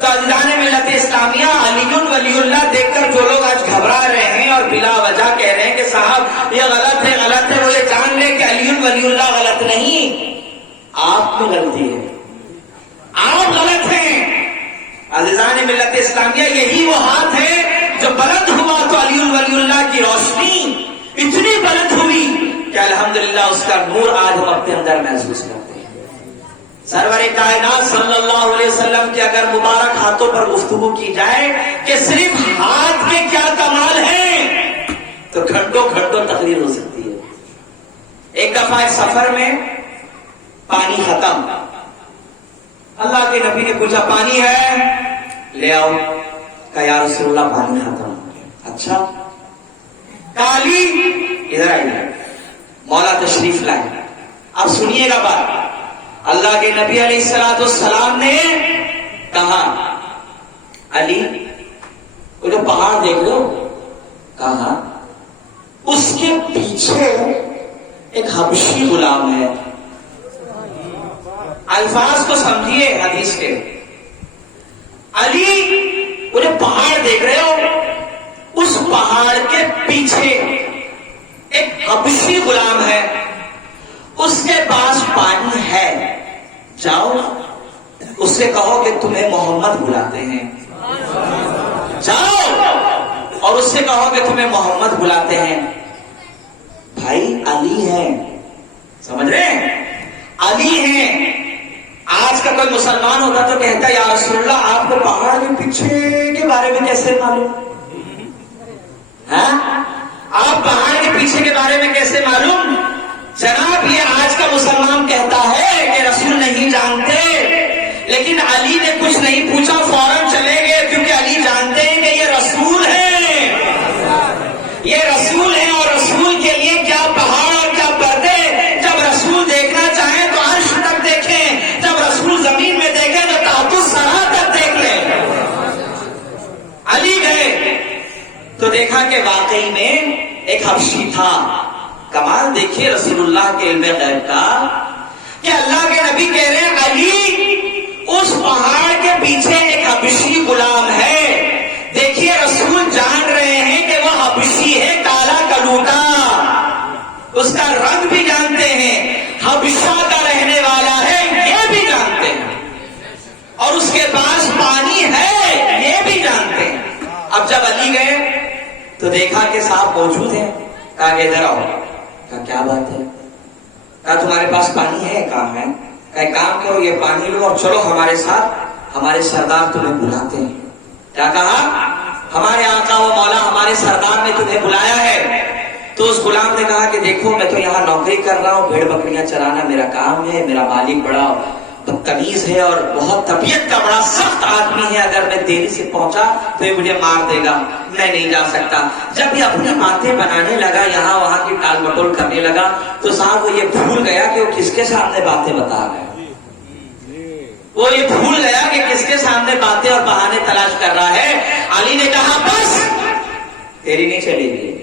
تو عزیزان ملت اسلامیہ، علی ولی اللہ دیکھ کر جو لوگ آج گھبرا رہے ہیں اور بلا وجہ کہہ رہے ہیں کہ صاحب یہ غلط ہے غلط ہے، وہ یہ جان لے کہ علی ولی اللہ غلط نہیں، آپ میں غلطی ہے، آپ غلط ہیں. عزیزان ملت اسلامیہ، یہی وہ ہاتھ ہے جو بلند ہوا تو علی ولی اللہ کی روشنی اتنی بلند ہوئی کہ الحمدللہ اس کا نور آج ہم اپنے اندر محسوس کرتے ہیں. سرور کائنات صلی اللہ علیہ وسلم کے اگر مبارک ہاتھوں پر گفتگو کی جائے کہ صرف ہاتھ کے کیا کمال ہیں تو گھنٹوں گھنٹوں تقریر ہو سکتی ہے. ایک دفعہ سفر میں پانی ختم، اللہ کے نبی نے پوچھا پانی ہے؟ لے آؤ. کہا یا رسول اللہ پانی ختم. اچھا کالی ادھر آئیے، مولا تشریف لائے. اب سنیے گا بات، اللہ کے نبی علیہ الصلوۃ والسلام نے کہا علی وہ جو پہاڑ دیکھ لو، کہا اس کے پیچھے ایک حبشی غلام ہے. الفاظ کو سمجھیے حدیث کے. علی انہیں پہاڑ دیکھ رہے ہو, اس پہاڑ کے پیچھے ایک حبشی غلام ہے, اس کے پاس پانی ہے, جاؤ اس سے کہو کہ تمہیں محمد بلاتے ہیں. جاؤ اور اس سے کہو کہ تمہیں محمد بلاتے ہیں. بھائی علی ہیں, سمجھ رہے ہیں, علی ہیں. آج کا کوئی مسلمان ہوتا تو کہتا یا رسول اللہ آپ کو پہاڑ کے پیچھے کے بارے میں کیسے معلوم؟ آپ پہاڑ کے پیچھے کے بارے میں کیسے معلوم؟ جناب یہ آج کا مسلمان کہتا ہے کہ رسول نہیں جانتے, لیکن علی نے کچھ نہیں پوچھا, فوراً چلے گئے, کیونکہ علی جانتے ہیں کہ یہ رسول ہے, یہ رسول ہے. اور رسول کے لیے کیا پہاڑ اور کیا پردے. جب رسول دیکھنا چاہیں تو عرش تک دیکھیں, جب رسول زمین میں دیکھیں تو تحت الثری تک دیکھ لیں. علی گئے تو دیکھا کہ واقعی میں ایک حبشی تھا. کمال دیکھیے رسول اللہ کے علم غیب کا, کہ اللہ کے نبی کہہ رہے ہیں علی اس پہاڑ کے پیچھے ایک حبشی غلام ہے. دیکھیے رسول جان رہے ہیں کہ وہ حبشی ہے, کالا کلوٹا, اس کا رنگ بھی جانتے ہیں, حبشہ کا رہنے والا ہے یہ بھی جانتے ہیں, اور اس کے پاس پانی ہے یہ بھی جانتے ہیں. اب جب علی گئے تو دیکھا کہ صاحب موجود ہیں, کہا کہ ادھر آؤ. کہا کیا بات ہے؟ کہا تمہارے پاس پانی ہے؟ کہاں ہے؟ کہا ایک کام کرو یہ پانی لو اور چلو ہمارے ساتھ, ہمارے سردار تمہیں بلاتے ہیں. کیا کہا؟ ہمارے آقا و مولا ہمارے سردار نے تمہیں بلایا ہے. تو اس غلام نے کہا کہ دیکھو میں تو یہاں نوکری کر رہا ہوں, بھیڑ بکریاں چرانا میرا کام ہے, میرا مالک بڑا بدتمیز ہے اور بہت طبیعت کا بڑا سخت آدمی ہے, اگر میں دیری سے پہنچا تو یہ مجھے مار دے گا, میں نہیں جا سکتا. جب یہ اپنی باتیں بنانے لگا, یہاں وہاں کی ٹال مٹول کرنے لگا, تو صاحب وہ یہ بھول گیا کہ وہ کس کے سامنے باتیں بتا رہا ہے. وہ یہ بھول گیا کہ کس کے سامنے باتیں اور بہانے تلاش کر رہا ہے. علی نے کہا بس تیری نہیں چلے گی,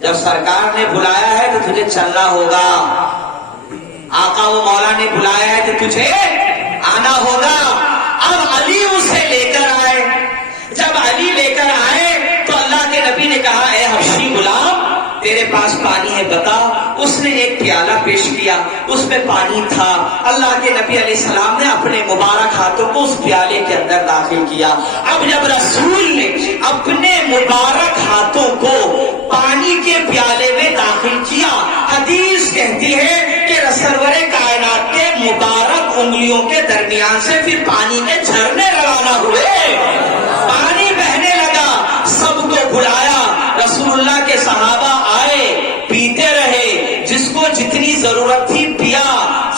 جب سرکار نے بلایا ہے تو تجھے چلنا ہوگا, آقا و مولا نے بلایا ہے تو تجھے آنا ہوگا. اب علی اسے لے کر آئے. جب علی لے کر آئے تو اللہ کے نبی نے کہا اے حبشی غلام تیرے پاس پانی ہے بتا. اس نے ایک پیالہ پیش کیا, اس میں پانی تھا. اللہ کے نبی علیہ السلام نے اپنے مبارک ہاتھوں کو اس پیالے کے اندر داخل کیا. اب جب رسول نے اپنے مبارک ہاتھوں کو پانی کے پیالے میں داخل کیا, حدیث کہتی ہے کہ سرور کائنات کے مبارک انگلیوں کے درمیان سے پھر پانی کے جھرنے روانہ ہوئے, پانی بہنے لگا. سب کو بلایا, رسول اللہ کے صحابہ آئے, پیتے رہے, جس کو جتنی ضرورت تھی پیا,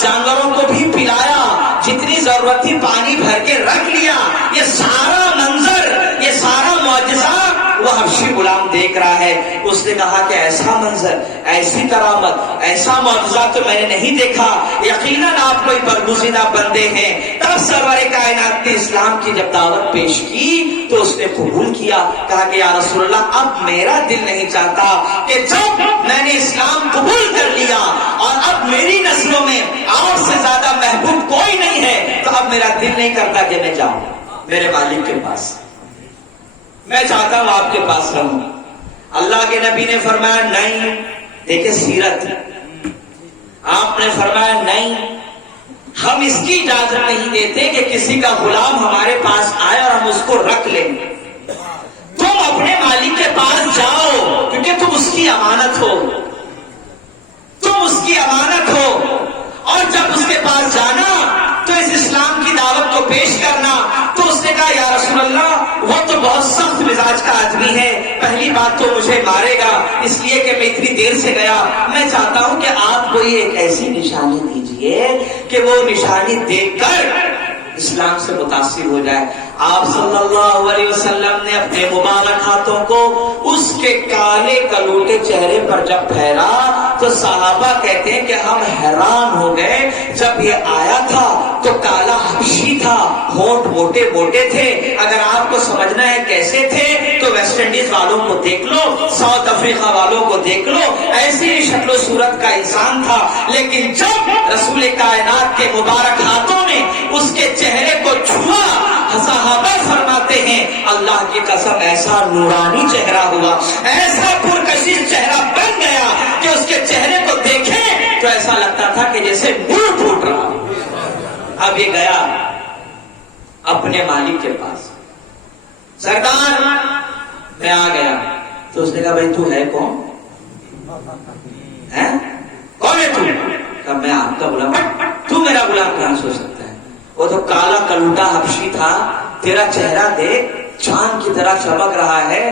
جانوروں کو بھی پلایا, جتنی ضرورت تھی پانی بھر کے رکھ لیا. یہ سارا منظر, یہ سارا معجزہ وہ حبشی غلام دیکھ رہا ہے. اس نے کہا کہ ایسا منظر, ایسی کرامت, ایسا معجزہ تو میں نے نہیں دیکھا, یقیناً آپ کوئی برگزیدہ بندے ہیں. تب سرور کائنات نے اسلام کی جب دعوت پیش کی تو اس نے قبول کیا. کہا کہ یا رسول اللہ اب میرا دل نہیں چاہتا کہ جب میں نے اسلام قبول کر لیا اور اب میری نسلوں میں آپ سے زیادہ محبوب کوئی نہیں ہے, تو اب میرا دل نہیں کرتا کہ میں جاؤں میرے مالک کے پاس, میں چاہتا ہوں آپ کے پاس رہوں. اللہ کے نبی نے فرمایا نہیں. دیکھیں سیرت, آپ نے فرمایا نہیں, ہم اس کی اجازت نہیں دیتے کہ کسی کا غلام ہمارے پاس آئے اور ہم اس کو رکھ لیں. تم اپنے مالک کے پاس جاؤ, کیونکہ تم اس کی امانت ہو, تم اس کی امانت ہو. اور جب اس کے پاس جانا تو اس اسلام کی دعوت کو پیش کرنا. تو اس نے کہا یا رسول اللہ وہ تو بہت سخت مزاج کا آدمی ہے, پہلی بات تو مجھے مارے گا اس لیے کہ میں اتنی دیر سے گیا. میں چاہتا ہوں کہ آپ کوئی ایک ایسی نشانی دیجئے کہ وہ نشانی دیکھ کر اسلام سے متاثر ہو جائے. آپ صلی اللہ علیہ وسلم نے اپنے مبارک ہاتھوں کو اس کے کالے کلوٹے چہرے پر جب پھیرا تو تو صحابہ کہتے ہیں کہ ہم حیران ہو گئے، جب یہ آیا تھا تو کالا حبشی تھا، ہونٹ موٹے موٹے تھے، اگر آپ کو سمجھنا ہے کیسے تھے تو ویسٹ انڈیز والوں کو دیکھ لو، ساؤتھ افریقہ والوں کو دیکھ لو، ایسی ہی شکل و صورت کا انسان تھا، لیکن جب رسول کائنات کے مبارک ہاتھوں نے اس کے چہرے کو چھوا، صحابہ فرماتے ہیں اللہ کی قسم ایسا نورانی چہرہ ہوا، ایسا پرکشش چہرہ بن گیا کہ اس کے چہرے کو دیکھیں تو ایسا لگتا تھا کہ جیسے نور پھوٹ رہا۔ اب یہ گیا اپنے مالک کے پاس، سردار میں آ گیا، تو اس نے کہا بھائی تو ہے کون؟ کون ہے تو؟ کہا میں آپ کا غلام۔ تو میرا غلام کہاں سو سکتا ہے؟ وہ تو کالا کلوٹا حبشی تھا، تیرا چہرہ دیکھ چاند کی طرح چمک رہا ہے،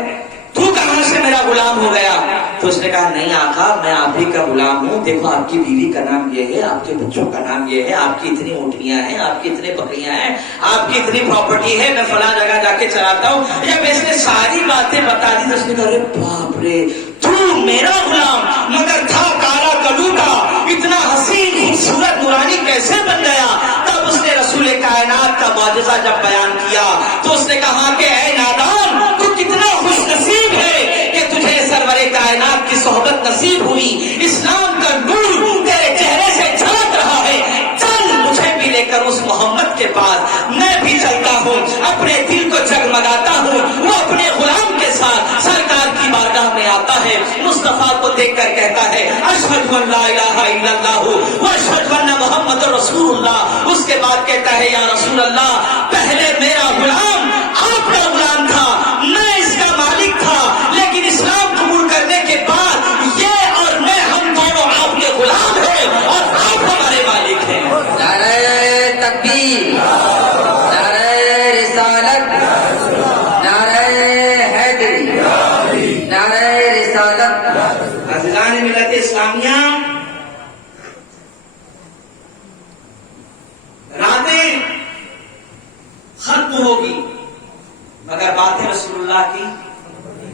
تو کہاں سے میرا غلام ہو گیا؟ تو اس نے کہا نہیں آقا میں آپ ہی کا غلام ہوں، دیکھو آپ کی بیوی کا نام یہ ہے، آپ کے بچوں کا نام یہ ہے، آپ کی اتنی اونٹنیاں ہیں، آپ کی اتنے بکریاں ہیں، آپ کی اتنی پراپرٹی ہے، میں فلاں جگہ جا کے چلاتا ہوں۔ جب اس نے ساری باتیں بتا دی تو اس نے کہا باپ رے تو میرا غلام، مگر تھا کالا کلوٹا، اتنا حسین خوبصورت نورانی کیسے بن گیا؟ تب اس نے رسول کائنات کا معجزہ جب بیان کیا تو اس نے کہا کہ اے نادان تو کتنا خوش نصیب ہے کہ تجھے سرور کائنات کی صحبت نصیب ہوئی، اسلام کا نور تیرے چہرے سے جھلک رہا ہے، چل مجھے بھی لے کر اس محمد کے پاس، میں بھی چلتا ہوں، اپنے دل کو جگمگاتا ہوں۔ وہ اپنے غلام کے ساتھ سرکار کی بارگاہ میں آتا ہے، مصطفیٰ کو دیکھ کر کہتا ہے اشہد ان لا الہ الا اللہ واشہد ان محمد رسول اللہ۔ اس کے بعد کہتا ہے یا رسول اللہ پہلے میرا غلام آپ کا غلام تھا، میں اس کا مالک تھا، لیکن اسلام قبول کرنے کے بعد یہ اور میں ہم دونوں آپ کے غلام ہیں اور آپ ہمارے مالک ہیں۔ نعرہ تکبیر، نعرہ رسالت، نعرہ حیدری، نعرہ رسالت۔ عزیزان ملت اسلامیہ، راتیں ختم ہوگی مگر باتیں رسول اللہ کی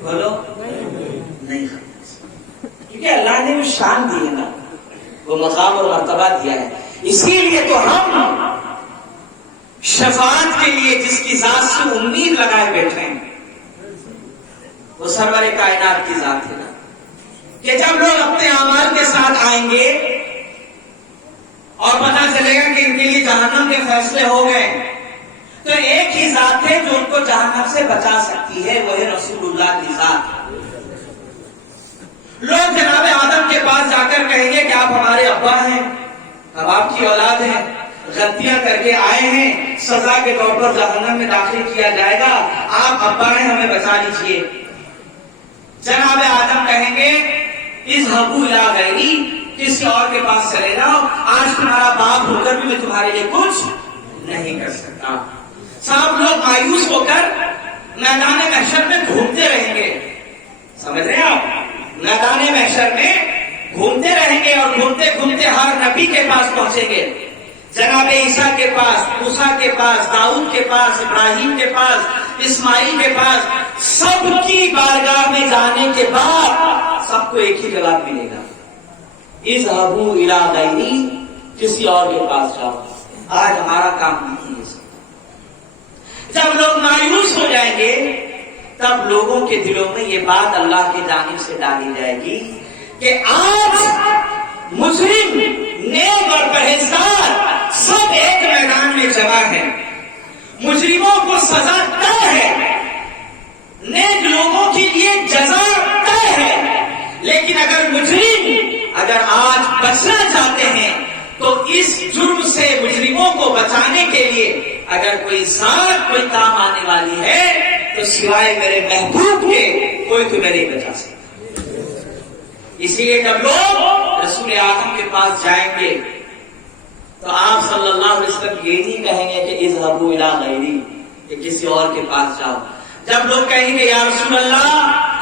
بولو نہیں ختم، کیونکہ اللہ نے وہ شان دی ہے نا، وہ مقام اور مرتبہ دیا ہے، اسی لیے تو ہم شفاعت کے لیے جس کی ذات سے امید لگائے بیٹھے ہیں وہ سرور کائنات کی ذات ہے نا، کہ جب لوگ اپنے اعمال کے ساتھ آئیں گے اور پتہ چلے گا کہ ان کے لیے جہنم کے فیصلے ہو گئے، تو ایک ہی ذات ہے جو ان کو جہنم سے بچا سکتی ہے، وہ ہے رسول اللہ کی ذات۔ لوگ جناب آدم کے پاس جا کر کہیں گے کہ آپ ہمارے ابا ہیں، اب آپ کی اولاد ہیں، غلطیاں کر کے آئے ہیں، سزا کے طور پر جہنم میں داخل کیا جائے گا، آپ ابا ہیں ہمیں بچا لیجیے۔ جناب آدم کہیں گے اذهبوا الی غیری، کسی اور کے پاس چلے جاؤ، آج تمہارا باپ ہو کر بھی میں تمہارے لیے کچھ نہیں کر سکتا۔ صاحب لوگ مایوس ہو کر میدان محشر میں گھومتے رہیں گے، سمجھ رہے ہیں آپ؟ میدان محشر میں گھومتے رہیں گے اور گھومتے گھومتے ہر نبی کے پاس پہنچیں گے، جناب عیسیٰ کے پاس، موسیٰ کے پاس، داؤد کے پاس، ابراہیم کے پاس، اسماعیل کے پاس، سب کی بارگاہ میں جانے کے بعد سب کو ایک ہی جواب ملے گا اذهبوا الی غیری، کسی اور کے پاس جاؤ، آج ہمارا کام نہیں ہے۔ جب لوگ مایوس ہو جائیں گے تب لوگوں کے دلوں میں یہ بات اللہ کی جانب سے ڈالی جائے گی کہ آج مجرم، نیک اور پرہیزگار سب ایک میدان میں جمع ہیں، مجرموں کو سزا طے ہے، نیک لوگوں کے لیے جزا طے ہے، لیکن اگر مجرم اگر آج بچنا چاہتے ہیں تو اس جرم سے مجرموں کو بچانے کے لیے اگر کوئی ذات کوئی کام آنے والی ہے تو سوائے میرے محبوب کے کوئی تمہیں نہیں بچا سکتا۔ اسی لیے جب لوگ رسول اعظم کے پاس جائیں گے تو آپ صلی اللہ علیہ وسلم یہ نہیں کہیں گے کہ اذهبوا الی غیری، کہ کسی اور کے پاس جاؤ۔ جب لوگ کہیں گے یا رسول اللہ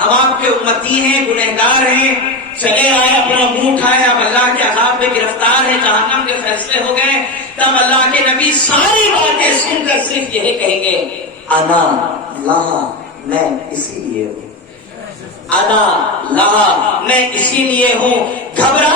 ہم آپ کے امتی ہیں، گنہگار ہیں، چلے آئے، اپنا منہ اٹھائے، اب اللہ کے عذاب میں گرفتار ہیں، جہنم کے فیصلے ہو گئے، تب اللہ کے نبی ساری باتیں سن کر صرف یہی کہیں گے انا لہا، میں اسی لیے ہوں، انا لہا، میں اسی لیے ہوں، گھبرا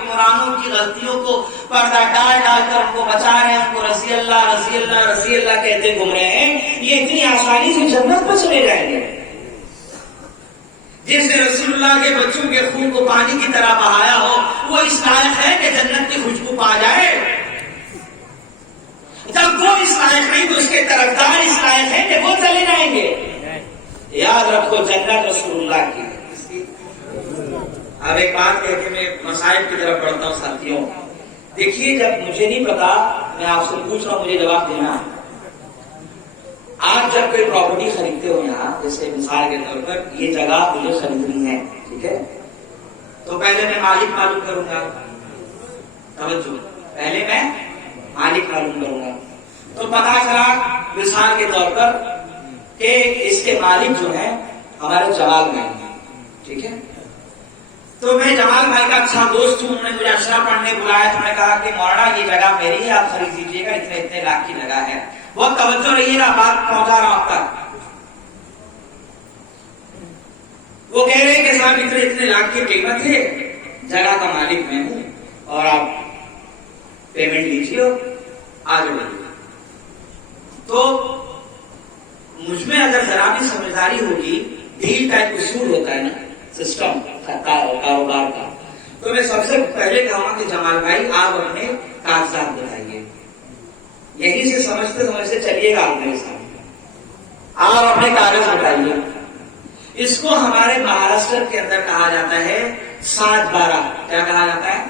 حکمرانوں کی غلطیوں کو پردہ ڈال ڈال کر ان کو بچا رہے ہیں، ان کو رضی اللہ رضی اللہ رضی اللہ کہتے گھوم رہے ہیں، یہ اتنی آسانی سے جنت پر چلے جائیں گے؟ جس نے رسول اللہ کے بچوں کے خون کو پانی کی طرح بہایا ہو، وہ اس لائق ہے کہ جنت کی خوشبو پا جائے؟ جب وہ اس لائق نہیں تو اس کے طرفدار اس لائق ہیں کہ وہ چلے جائیں گے۔ یاد رکھو جنت رسول اللہ کی۔ اب ایک بات کہہ کے میں مسائل کی طرف بڑھتا ہوں ساتھیوں۔ دیکھیے، جب مجھے نہیں پتا، میں آپ سے پوچھ رہا ہوں، مجھے جواب دینا۔ آپ جب کوئی پراپرٹی خریدتے ہو یہاں، جیسے مثال کے طور پر یہ جگہ مجھے خریدنی ہے، ٹھیک ہے، تو پہلے میں مالک معلوم کروں گا، توجہ، پہلے میں مالک معلوم کروں گا، تو پتا چلا مثال کے طور پر کہ اس کے مالک جو ہیں ہمارے جمال بھائی ہیں، ٹھیک ہے، تو میں جمال بھائی کا اچھا دوست ہوں، انہوں نے مجھے اشرا پڑھنے بلایا، تو میں نے کہا کہ مولانا یہ جگہ میری ہے، آپ خرید لیجیے گا، اتنے اتنے لاکھ کی جگہ ہے۔ بہت توجہ رہیے گا، بات پہنچا رہا ہوں آپ تک۔ وہ کہہ رہے ہیں کہ صاحب اتنے اتنے لاکھ کی قیمت ہے، جگہ کا مالک میں ہوں، اور آپ پیمنٹ لیجیے اور آگے بڑھیے۔ تو مجھ میں اگر ذرا بھی سمجھداری ہوگی، ڈیل کا ایک اصول ہوتا ہے نا، سسٹم کاروبار کا، تو میں سب سے پہلے کہوں گا کہ جمال بھائی آپ اپنے کاغذات بتائیے، یہی سے سمجھتے سمجھتے چلیے گا آپ میرے ساتھ، آپ اپنے کاغذ بتائیے۔ اس کو ہمارے مہاراشٹر کے اندر کہا جاتا ہے 7/12۔ کیا کہا جاتا ہے؟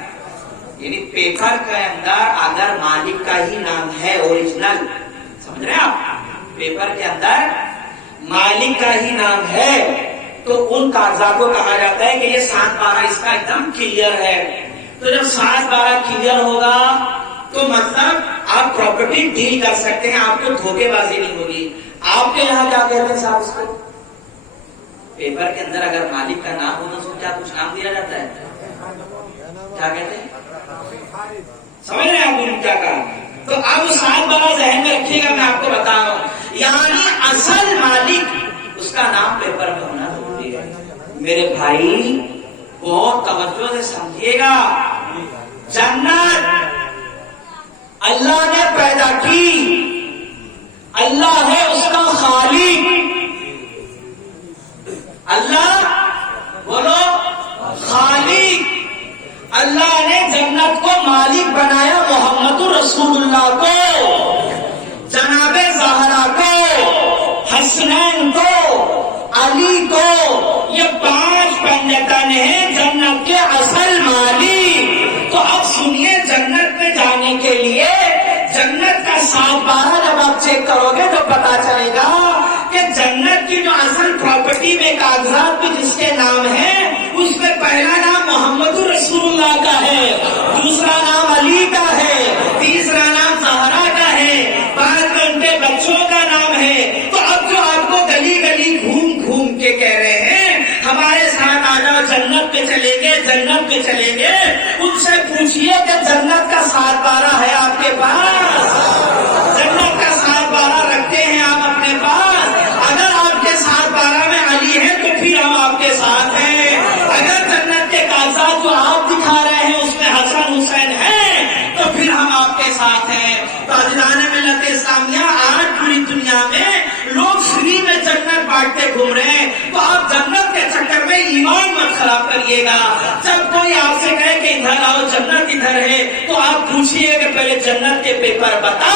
یعنی پیپر کے اندر اگر مالک کا ہی نام ہے اوریجنل، سمجھ رہے ہیں آپ، پیپر کے اندر مالک کا ہی نام ہے تو ان کاغذات کو کہا جاتا ہے کہ یہ 7/12 اس کا ایک دم کلیئر ہے۔ تو جب 7/12 کلیئر ہوگا تو مطلب آپ پراپرٹی ڈیل کر سکتے ہیں، آپ کو دھوکے بازی نہیں ہوگی۔ آپ کے یہاں کیا کہتے ہیں صاحب اس کو؟ پیپر کے اندر اگر مالک کا نام ہو تو اس کو کیا کچھ نام دیا جاتا ہے؟ کیا کہتے ہیں؟ سمجھ رہے ہیں آپ نے کیا کہا؟ تو اب 7/12 ذہن میں رکھیے گا، میں آپ کو بتا رہا ہوں، یعنی اصل مالک اس کا نام پیپر میں ہونا ضروری ہے۔ میرے بھائی بہت توجہ سے سمجھیے گا، جنت اللہ نے پیدا کی، اللہ ہے اس کا خالق، اللہ بولو خالق، اللہ نے جنت کو مالک بنایا، محمد رسول اللہ کو، جناب زہرا کو، حسنین کو، علی کو، یہ 5 پنجتن ہیں جنت کے اصل مالک۔ تو اب سنیے، جنت میں جانے کے لیے جنت کا 7/12 جب آپ چیک کرو گے تو پتا چلے گا کہ جنت کی جو اصل پراپرٹی میں کاغذات بھی جس کے نام ہیں، اس میں پہلا نام محمد رسول اللہ کا ہے، دوسرا نام علی کا ہے، تیسرا نام زہرا کا ہے، 5 گھنٹے بچوں کا نام ہے۔ تو اب جو آپ کو گلی گلی گھوم گھوم کے کہہ رہے ہیں ہمارے ساتھ آ جاؤ، جنت پہ چلیں گے، جنت پہ چلیں گے، ان سے پوچھئے کہ جنت کا 7/12 ہے آپ کے پاس؟ جنت کا 7/12 رکھتے ہیں آپ اپنے پاس؟ اگر آپ کے 7/12 میں علی ہے تو پھر ہم آپ کے ساتھ ہیں۔ اگر جنت کے کاغذات جو آپ دکھا رہے ہیں اس میں حسن حسین ہیں تو پھر ہم آپ کے ساتھ ہیں۔ تاجدار ملت اسلامیہ، آج پوری دنیا میں لوگ فری میں جنت بانٹتے گھوم رہے ہیں، تو آپ جنت کے چکر میں ایمان مت خراب کریے گا۔ جب کوئی آپ سے کہے کہ ادھر آؤ جنت ادھر ہے، تو آپ پوچھئے کہ پہلے جنت کے پیپر بتا،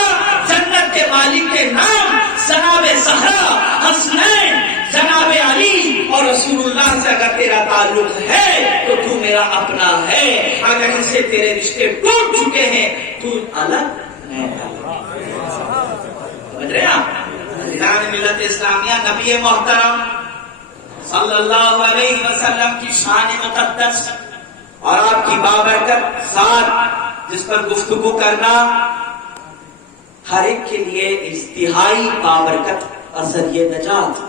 جنت کے مالک کے نام، جناب زہرا، حسنین، جناب علی اور رسول اللہ سے اگر تیرا تعلق ہے تو تو میرا اپنا ہے، اگر ان سے تیرے رشتے ٹوٹ چکے ہیں تو الگ میں سمجھ رہے ہیں آپ؟ ملت اسلامیہ، نبی محترم صلی اللہ علیہ وسلم کی شان مقدس اور آپ کی بابرکت ذات جس پر گفتگو کرنا ہر ایک کے لیے انتہائی بابرکت اور ذریعہ نجات،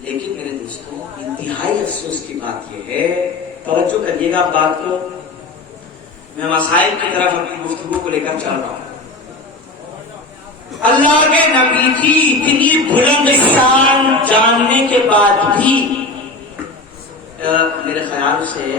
لیکن میرے دوستوں انتہائی افسوس کی بات یہ ہے، توجہ کریے گا بات کو، میں مسائل کی طرف اپنی گفتگو کو لے کر چل رہا ہوں۔ اللہ کے نبی کی اتنی بلند شان جاننے کے بعد بھی میرے خیال سے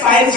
5G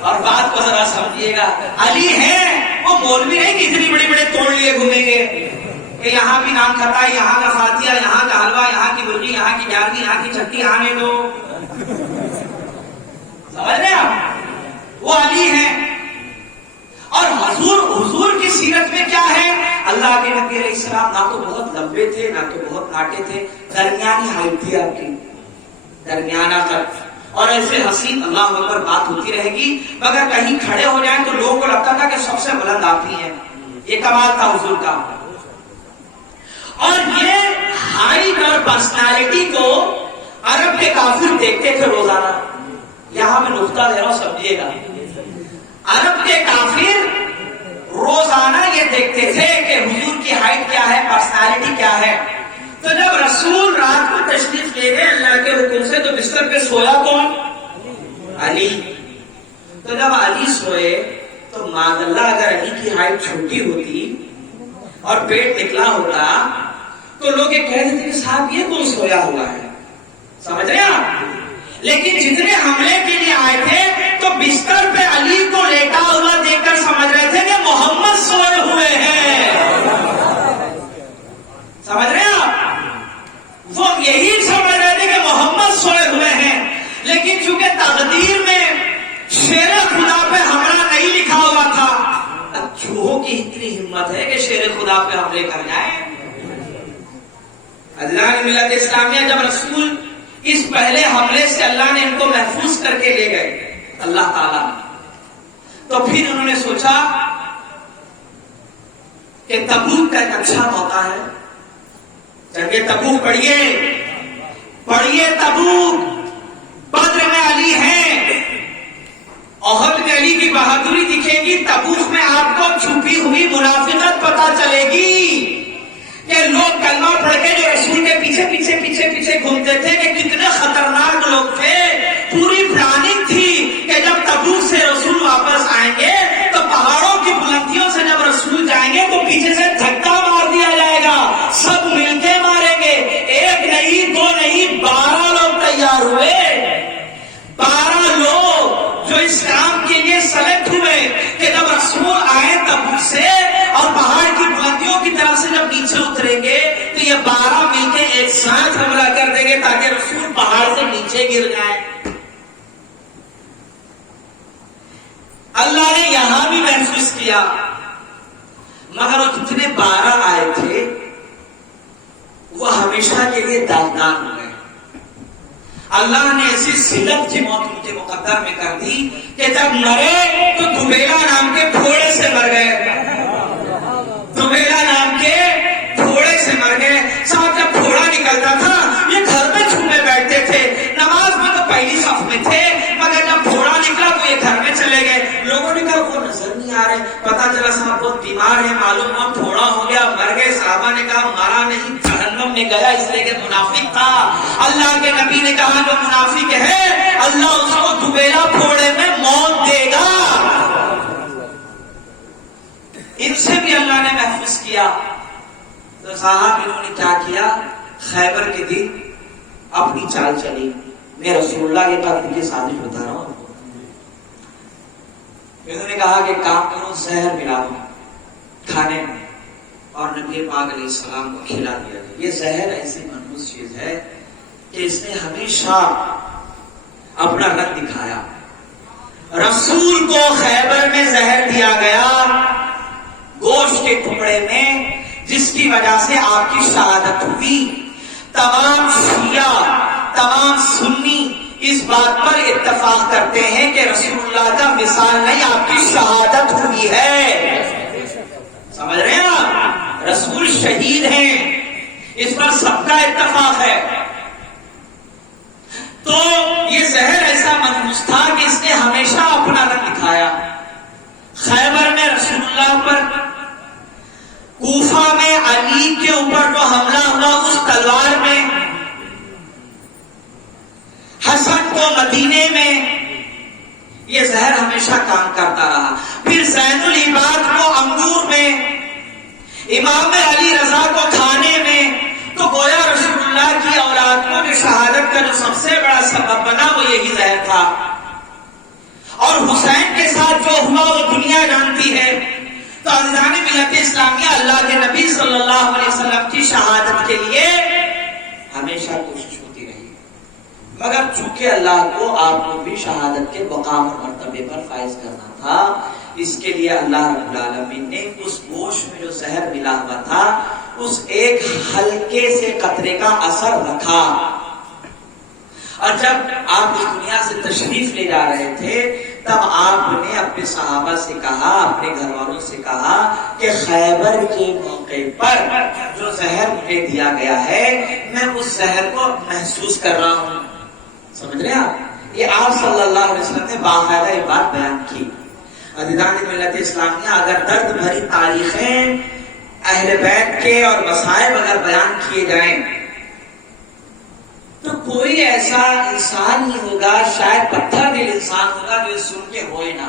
اور بات کو ذرا سمجھیے گا، علی ہیں وہ مولوی نہیں کہ اتنی بڑی بڑے توڑ لیے گھومیں گے کہ یہاں بھی نام کھتا ہے، یہاں کا فاتحہ، یہاں کا حلوہ، یہاں کی مرغی، یہاں کی گیارہویں، یہاں کی چھٹی آنے دو. سمجھ رہے آپ؟ وہ علی ہیں. اور حضور کی سیرت میں کیا ہے؟ اللہ کے نبی علیہ السلام نہ تو بہت لمبے تھے نہ تو بہت ناٹے تھے، درمیانی ہائٹ تھی آپ کی، درمیانہ قد. اور ایسے حسین، اللہ اکبر، بات ہوتی رہے گی مگر کہیں کھڑے ہو جائیں تو لوگوں کو لگتا تھا کہ سب سے بلند آپ ہی ہیں. یہ کمال تھا حضور کا. اور یہ ہائٹ اور پرسنالٹی کو عرب کے کافر دیکھتے تھے روزانہ. یہاں میں نقطہ دے رہا ہوں، سمجھیے گا. عرب کے کافر روزانہ یہ دیکھتے تھے کہ حضور کی ہائٹ کیا ہے، پرسنالٹی کیا ہے. تو جب رسول رات کو تشریف لے گئے اللہ کے حکم سے تو بستر پہ سویا کون؟ علی. تو جب علی سوئے تو معاذ اللہ اگر علی کی ہائٹ چھوٹی ہوتی اور پیٹ نکلا ہوتا تو لوگ یہ کہہ دیتے کہ صاحب یہ کون سویا ہوا ہے. سمجھ رہے ہیں آپ؟ لیکن جتنے حملے کے لیے آئے تھے تو بستر پہ علی کو لیٹا ہوا دیکھ کر سمجھ رہے تھے کہ محمد سوئے ہوئے ہیں. سمجھ رہے ہیں آپ؟ وہ یہی سمجھ رہے تھے کہ محمد سوئے ہوئے ہیں. لیکن چونکہ تقدیر میں شیر خدا پہ حملہ نہیں لکھا ہوا تھا، اب چوہوں کی اتنی ہمت ہے کہ شیر خدا پہ حملے کر جائیں. اللہ نے ملت اسلامیہ جب رسول اس پہلے حملے سے اللہ نے ان کو محفوظ کر کے لے گئے اللہ تعالیٰ، تو پھر انہوں نے سوچا کہ تبوک کا ایک اچھا موقع ہے. جنگ تبوک پڑھیے تبوک. بدر میں علی ہیں، احد میں علی کی بہادری دکھے گی، تبوک میں آپ کو چھپی ہوئی منافقت پتہ چلے گی کہ لوگ کلمہ پڑھ کے جو رسول کے پیچھے گھومتے تھے کہ کتنے خطرناک لوگ تھے. پوری پلاننگ تھی کہ جب تبوک سے رسول واپس آئیں گے تو پہاڑوں کی بلندیوں سے جب رسول جائیں گے تو پیچھے سے دھکا مار دیا جائے گا، سب مل کے ماریں گے. ایک نہیں، دو نہیں، 12 لوگ تیار ہوئے. 12 لوگ جو اس کام کے لیے سلیکٹ ہوئے کہ جب رسول آئے تبوک سے اور پہاڑ کی بلندیوں کی طرف سے جب نیچے اتریں گے تو یہ 12 مل کے ایک ساتھ حملہ کر دیں گے تاکہ رسول پہاڑ سے نیچے گر جائیں. اللہ نے یہاں بھی محسوس کیا مگر وہ جتنے 12 آئے تھے وہ ہمیشہ کے لیے داغدار ہو گئے. اللہ نے ایسی ذلت کی موت ان کے مقدر میں کر دی کہ جب مرے تو دوبیلا نام کے پھوڑے سے مر گئے. دوبیلا نام کے پھوڑے سے مر گئے. صاحب جب پھوڑا نکلتا تھا یہ گھر میں چھپے بیٹھتے تھے، نماز میں تو پہلی صف میں تھے مگر جب پھوڑا نکلا تو یہ گھر میں چلے گئے. لوگوں نے کہا وہ نظر نہیں آ رہے، پتا چلا صاحب بہت بیمار ہے، معلوم ہوا پھوڑا ہو گیا، مر گئے. صحابہ نے کہا مارا نہیں، جہنم میں گیا اس لیے کہ منافق تھا. اللہ کے نبی نے کہا جو منافق ہے اللہ اس کو دوبیلا پھوڑے میں موت دے گا. ان سے بھی اللہ نے محفوظ کیا. تو صاحب انہوں نے کیا کیا؟ خیبر کے دن اپنی چال چلی. میں رسول اللہ کے پاس کی سازش بتا رہا ہوں. انہوں نے کہا کہ کام کرو، زہر ملا دو کھانے میں اور نبی پاک علیہ السلام کو کھلا دیا جائے. یہ زہر ایسی منحوس چیز ہے کہ اس نے ہمیشہ اپنا رنگ دکھایا. رسول کو خیبر میں زہر دیا گیا گوشت کے ٹکڑے میں، جس کی وجہ سے آپ کی شہادت ہوئی. تمام شیعہ، تمام سنی اس بات پر اتفاق کرتے ہیں کہ رسول اللہ کا مثال نہیں، آپ کی شہادت ہوئی ہے. سمجھ رہے ہیں آپ؟ رسول شہید ہیں، اس پر سب کا اتفاق ہے. تو یہ زہر ایسا منحوس تھا کہ اس نے ہمیشہ اپنا رنگ دکھایا. خیبر میں رسول اللہ پر، کوفہ میں علی کے اوپر جو حملہ ہوا اس تلوار میں، حسن کو مدینے میں، یہ زہر ہمیشہ کام کرتا رہا. پھر زین العباد کو انگور میں، امام علی رضا کو کھانے میں. تو گویا رسول اللہ کی اولاد کو جو شہادت کا جو سب سے بڑا سبب بنا وہ یہی زہر تھا. اور حسین بعد جو ہوا وہ دنیا جانتی ہے. تو عزیزان ملت اسلامیہ، اللہ کے نبی صلی اللہ علیہ وسلم کی شہادت کے لیے ہمیشہ کوشش ہوتی رہی، مگر چونکہ اللہ کو آپ کو بھی شہادت کے مقام اور مرتبے پر فائز کرنا تھا، اس کے لیے اللہ رب العالمین نے اس گوشت میں جو زہر ملا ہوا تھا اس ایک ہلکے سے قطرے کا اثر رکھا. اور جب آپ اس دنیا سے تشریف لے جا رہے تھے تب آپ نے اپنے صحابہ سے کہا، اپنے گھر والوں سے کہا کہ خیبر کے موقع پر جو زہر مجھے دیا گیا ہے میں اس زہر کو محسوس کر رہا ہوں. سمجھ رہے ہیں آپ؟ یہ آپ صلی اللہ علیہ وسلم نے باقاعدہ یہ بات بیان کی. عزیزان ملت اسلامیہ، اگر درد بھری تاریخیں اہل بیت کے اور مصائب اگر بیان کیے جائیں تو کوئی ایسا انسان نہیں ہوگا، شاید پتھر دل انسان ہوگا جو سن کے روئے نہ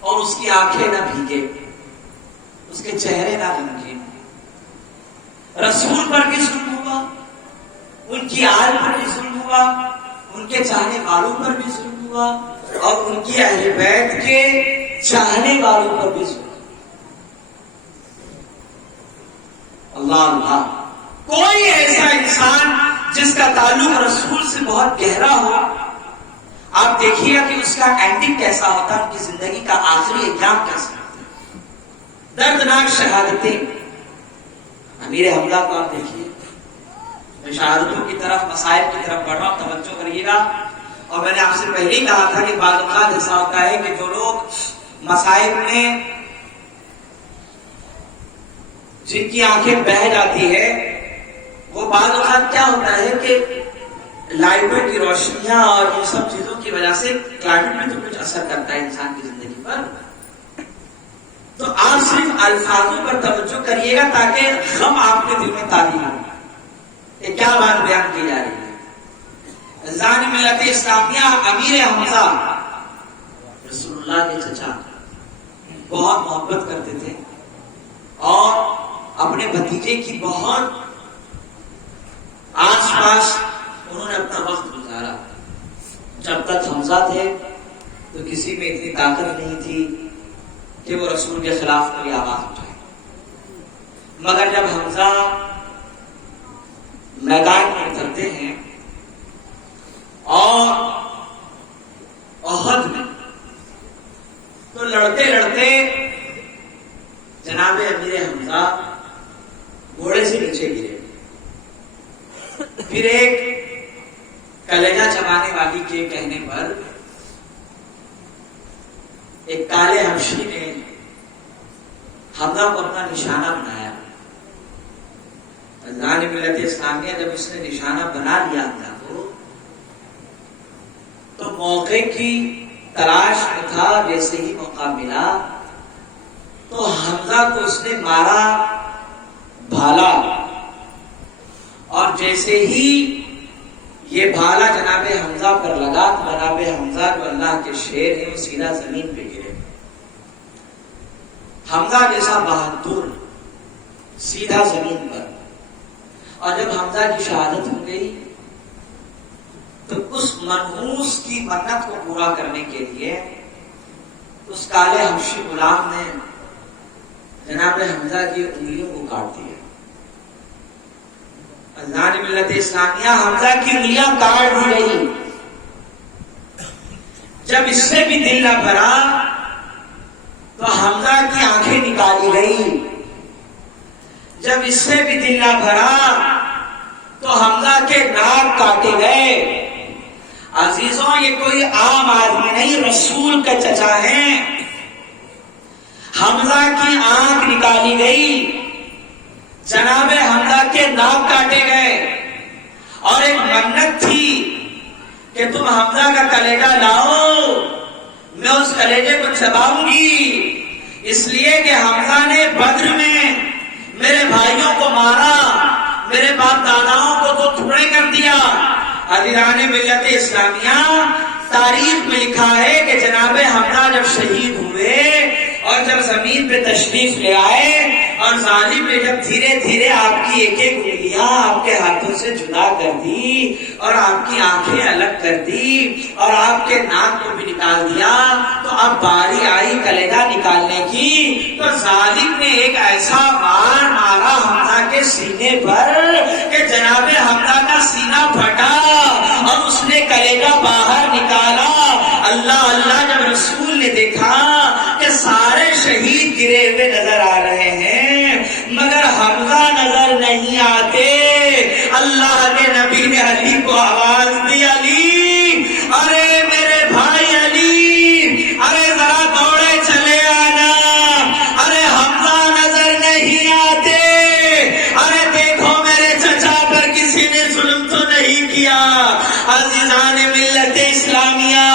اور اس کی آنکھیں نہ بھیگے، اس کے چہرے نہ بھنگے. رسول پر بھی ظلم ہوا، ان کی آل پر بھی ظلم ہوا، ان کے چاہنے والوں پر بھی ظلم ہوا اور ان کی اہل بیت کے چاہنے والوں پر بھی ظلم. اللہ اللہ، کوئی ایسا انسان جس کا تعلق رسول سے بہت گہرا ہو، آپ دیکھیے گا کہ اس کا اینڈنگ کیسا ہوتا ہے، ان کی زندگی کا آخری ایام کیسا ہوتا ہے. دردناک شہادتیں. امیر حمزہ کو آپ دیکھیے. میں شہادتوں کی طرف، مصائب کی طرف بڑھ رہا ہوں، توجہ کریے گا. اور میں نے آپ سے پہلے ہی کہا تھا کہ بعض اوقات ایسا ہوتا ہے کہ جو لوگ مصائب میں جن کی آنکھیں بہہ جاتی ہے، وہ بعض اوقات کیا ہوتا ہے کہ لائٹوں کی روشنیاں اور ان سب چیزوں کی وجہ سے کلائمیٹ میں تو کچھ اثر کرتا ہے انسان کی زندگی پر. تو آپ صرف الفاظوں پر توجہ کریے گا تاکہ غم آپ کے دل میں تازی ہو کہ کیا بات بیان کی جا رہی ہے. عزیزان ملت اسلامیہ، امیر حمزہ رسول اللہ کے چچا بہت محبت کرتے تھے اور اپنے بھتیجے کی بہت آس پاس انہوں نے اپنا وقت گزارا. جب تک حمزہ تھے تو کسی میں اتنی طاقت نہیں تھی کہ وہ رسول کے خلاف کوئی آواز اٹھائے، مگر جب حمزہ میدان میں اترتے ہیں اور احد میں، تو لڑتے لڑتے جناب امیر حمزہ گھوڑے سے نیچے گرے. پھر ایک کلیجہ چبانے والی کے کہنے پر ایک کالے حبشی نے حمزہ کو اپنا نشانہ بنایا. عزیزان ملت اسلامیہ، جب اس نے نشانہ بنا لیا حمزہ کو تو موقع کی تلاش میں تھا. جیسے ہی موقع ملا تو حمزہ کو اس نے مارا، بھالا، اور جیسے ہی یہ بھالا جناب حمزہ پر لگا تو جناب حمزہ جو اللہ کے شیر ہیں وہ سیدھا زمین پہ گرے. حمزہ جیسا بہادر سیدھا زمین پر. اور جب حمزہ کی شہادت ہو گئی تو اس منحوس کی منت کو پورا کرنے کے لیے اس کالے حبشی غلام نے جناب حمزہ کی انگلیوں کو کاٹ دیا. عزیزان ملت اسلامیہ، حمزہ کی انگلیاں کاٹ دی گئی. جب اس سے بھی دل نہ بھرا تو حمزہ کی آنکھیں نکالی گئی. جب اس سے بھی دل نہ بھرا تو حمزہ کے ناک کاٹے گئے. عزیزوں، یہ کوئی عام آدمی نہیں، رسول کا چچا ہیں. حمزہ کی آنکھ نکالی گئی، جناب حمزہ کے ناک کاٹے گئے، اور ایک منت تھی کہ تم حمزہ کا کلیجہ لاؤ، میں اس کلیجے کو چباؤں گی، اس لیے کہ حمزہ نے بدر میں میرے بھائیوں کو مارا، میرے باپ داداؤں کو تو ٹکڑے کر دیا. عزیزان ملت اسلامیہ، تاریخ میں لکھا ہے کہ جناب حمزہ جب شہید ہوئے اور جب زمین پہ تشریف لے آئے اور ظالم نے جب دھیرے دھیرے آپ کی ایک ایک انگلیاں آپ کے ہاتھوں سے جدا کر دی اور آپ کی آنکھیں الگ کر دی اور آپ کے ناک کو بھی نکال دیا، تو اب باری آئی کلیجہ نکالنے کی، تو ظالم نے ایک ایسا وار مارا حمزہ کے سینے پر کہ جناب حمزہ کا سینہ پھٹا اور اس نے کلیجہ باہر نکالا۔ اللہ اللہ جب رسول نے دیکھا کہ سارے شہید گرے ہوئے نظر آ رہے ہیں مگر حمزہ نظر نہیں آتے، اللہ کے نبی نے علی کو آواز دی، علی، ارے میرے بھائی علی، ارے ذرا دوڑے چلے آنا، ارے حمزہ نظر نہیں آتے، ارے دیکھو میرے چچا پر کسی نے ظلم تو نہیں کیا۔ عزیزان ملت اسلامیہ،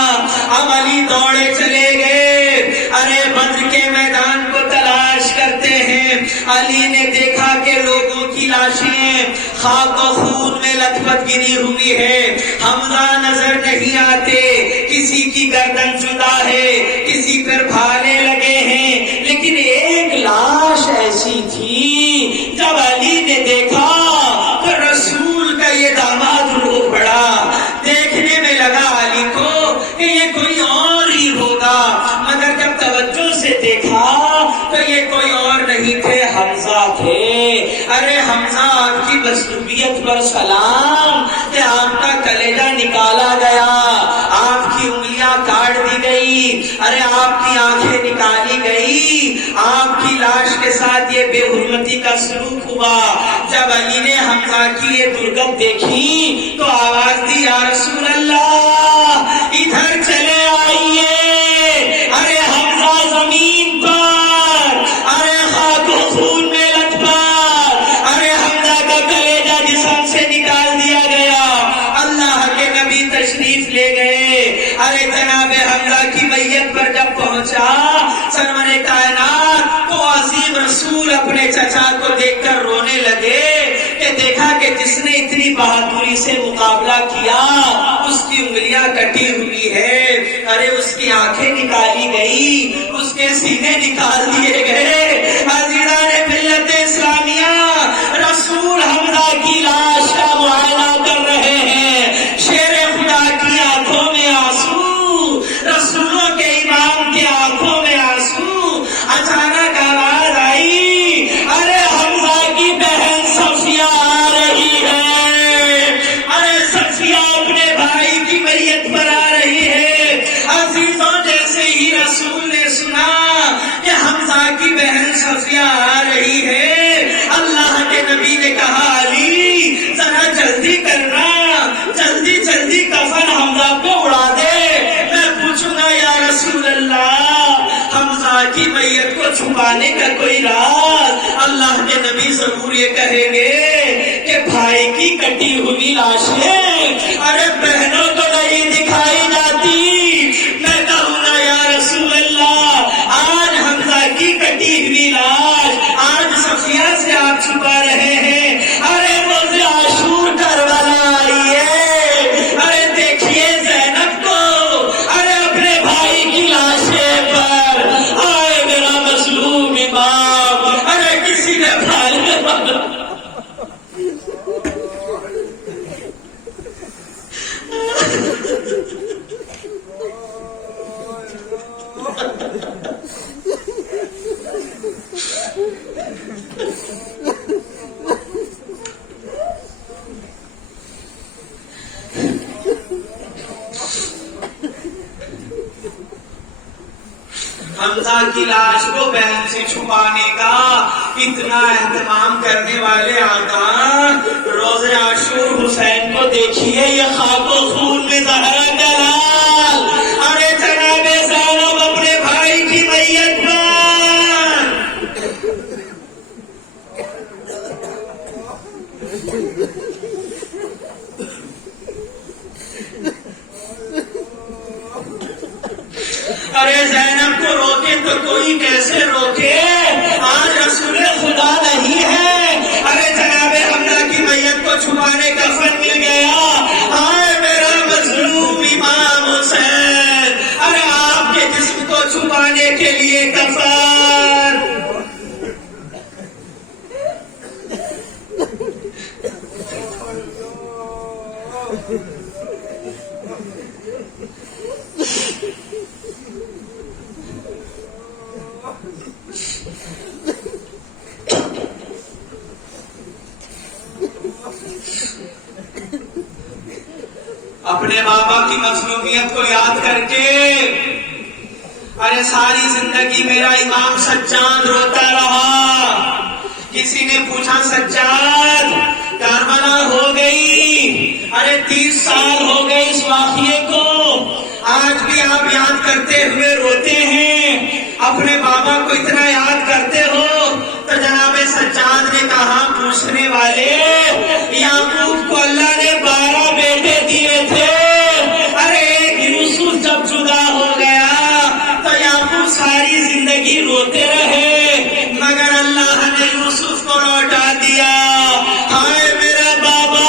اب علی دوڑے چلے گئے، ارے بدر کے میدان کو تلاش کرتے ہیں۔ علی نے دیکھا کہ لوگوں کی لاشیں خاک و خون میں لت پت گری ہوئی ہے، حمزہ نظر نہیں آتے، کسی کی گردن جدا ہے، کسی پر بھالے لگے ہیں، لیکن ایک لاش ایسی تھی جب علی نے دیکھا تو رسول کا یہ داماد رو پڑا، دیکھنے میں لگا علی کو کہ یہ کوئی اور ہی ہوگا، مگر جب توجہ سے دیکھا تو یہ کوئی اور نہیں تھے، حمزہ تھے۔ ارے حمزہ، آپ کی مظلومیت پر سلام کہ آپ کا کلیجہ نکالا گیا، آپ کی انگلیاں کاٹ دی گئی، ارے آپ کی آنکھیں نکالی گئی، آپ کی لاش کے ساتھ یہ بے حرمتی کا سلوک ہوا۔ جب علی نے حمزہ کی یہ درگت دیکھی تو آواز دی، یا رسول اللہ ادھر چلے آئیے، ارے حمزہ زمین پر، ارے خاک و خون میں لت پت، ارے حمزہ کا کلیجہ جسم سے نکال دیا گیا۔ اللہ کے نبی تشریف لے گئے، ارے جناب حمزہ کی میت پر جب پہنچا سرور کائنات تو عظیم رسول اپنے چچا کو دیکھ کر رونے لگے کہ دیکھا کہ جس نے اتنی بہادری سے مقابلہ کیا اس کی انگلیاں کٹی ہوئی ہے، ارے اس کی آنکھیں نکالی گئی، اس کے سینے نکال دیے گئے۔ عزیزان ملت اسلامیہ، رسول حمزہ کی لاش کا معائنہ کر رہے ہیں، شیر خدا کی آنکھوں میں آنسو، رسولوں کے امام کی آنکھوں میں آنسو۔ اچانک آواز آئی، ارے حمزہ کی بہن صفیہ آ رہی ہے، ارے صفیہ اپنے بھائی کی میت پر آ رہی ہے۔ عزیزوں، جیسے ہی رسول نے سنا کہ حمزہ کی بہن صفیہ آ رہی ہے، اللہ کے نبی نے کہا، علی ذرا جلدی کرنا، جلدی جلدی کفن حمزہ کو اڑا دے، میں پوچھوں گا یا رسول اللہ حمزہ کی میت کو چھپانے کا کوئی راز؟ اللہ کے نبی ضرور یہ کہیں گے کہ بھائی کی کٹی ہوئی لاشیں ارے بہنوں کو نہیں دکھائی جاتی، میں کہوں گا یا رسول اللہ آج حمزہ کی کٹی ہوئی لاش آج صفیہ سے آپ چھپا رہے ہیں، ارے روز عاشور کربلا آئی ہے، ارے دیکھیے زینب کو، ارے اپنے بھائی کی لاشیں پر، آئے میرا مظلوم امام، ارے کسی نے بھائی حمزہ کی لاش کو بہن سے چھپانے کا اتنا اہتمام کرنے والے آقا، روز عاشور حسین کو دیکھیے، یہ خاک و خون میں زہرا کا لال، ارے جناب زینب اپنے بھائی کی میت پر، ارے زینب کو روکے تو کوئی کیسے روکے، آج رسول خدا نہیں ہے، ارے جناب حمزہ کی میت کو چھپانے کا فن مل گیا، آئے میرا مظلوم امام حسین، ارے آپ کے جسم کو چھپانے کے لیے کفن، اپنے بابا کی مظلومیت کو یاد کر کے ارے ساری زندگی میرا امام سجاد روتا رہا. کسی نے پوچھا سجاد کاربلا ہو گئی, ارے 30 سال ہو گئے اس واقعے کو, آج بھی آپ یاد کرتے ہوئے روتے ہیں, اپنے بابا کو اتنا یاد کرتے ہو. تو جناب سجاد نے کہا پوچھنے والے یعقوب کو اللہ نے 12 بیٹے دیے تھے, ارے ایک یوسف جب جدا ہو گیا تو یعقوب ساری زندگی روتے رہے, مگر اللہ نے یوسف کو لوٹا دیا. ہائے میرا بابا,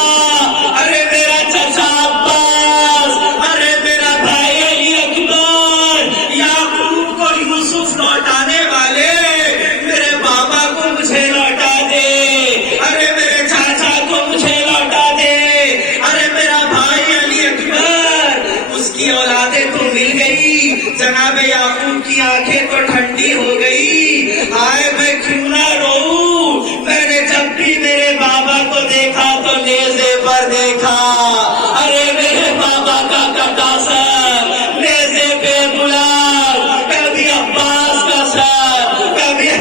ارے میرا چچا عباس, ارے میرا بھائی علی اکبر, یعقوب کو یوسف لوٹانے والے میرے بابا کو مجھے لوٹا دے, ارے میرے چاچا کو مجھے لوٹا دے, ارے میرا بھائی علی اکبر, اس کی اولادیں تو مل گئی, جناب یعقوب کی آنکھیں تو ٹھنڈی ہو گئی. آئے میں کیوں نہ روؤں, میں نے جب بھی میرے بابا کو دیکھا تو نیزے پر دیکھا, ارے میرے بابا کا کٹا سر نیزے پہ بلا, کبھی عباس کا سر کبھی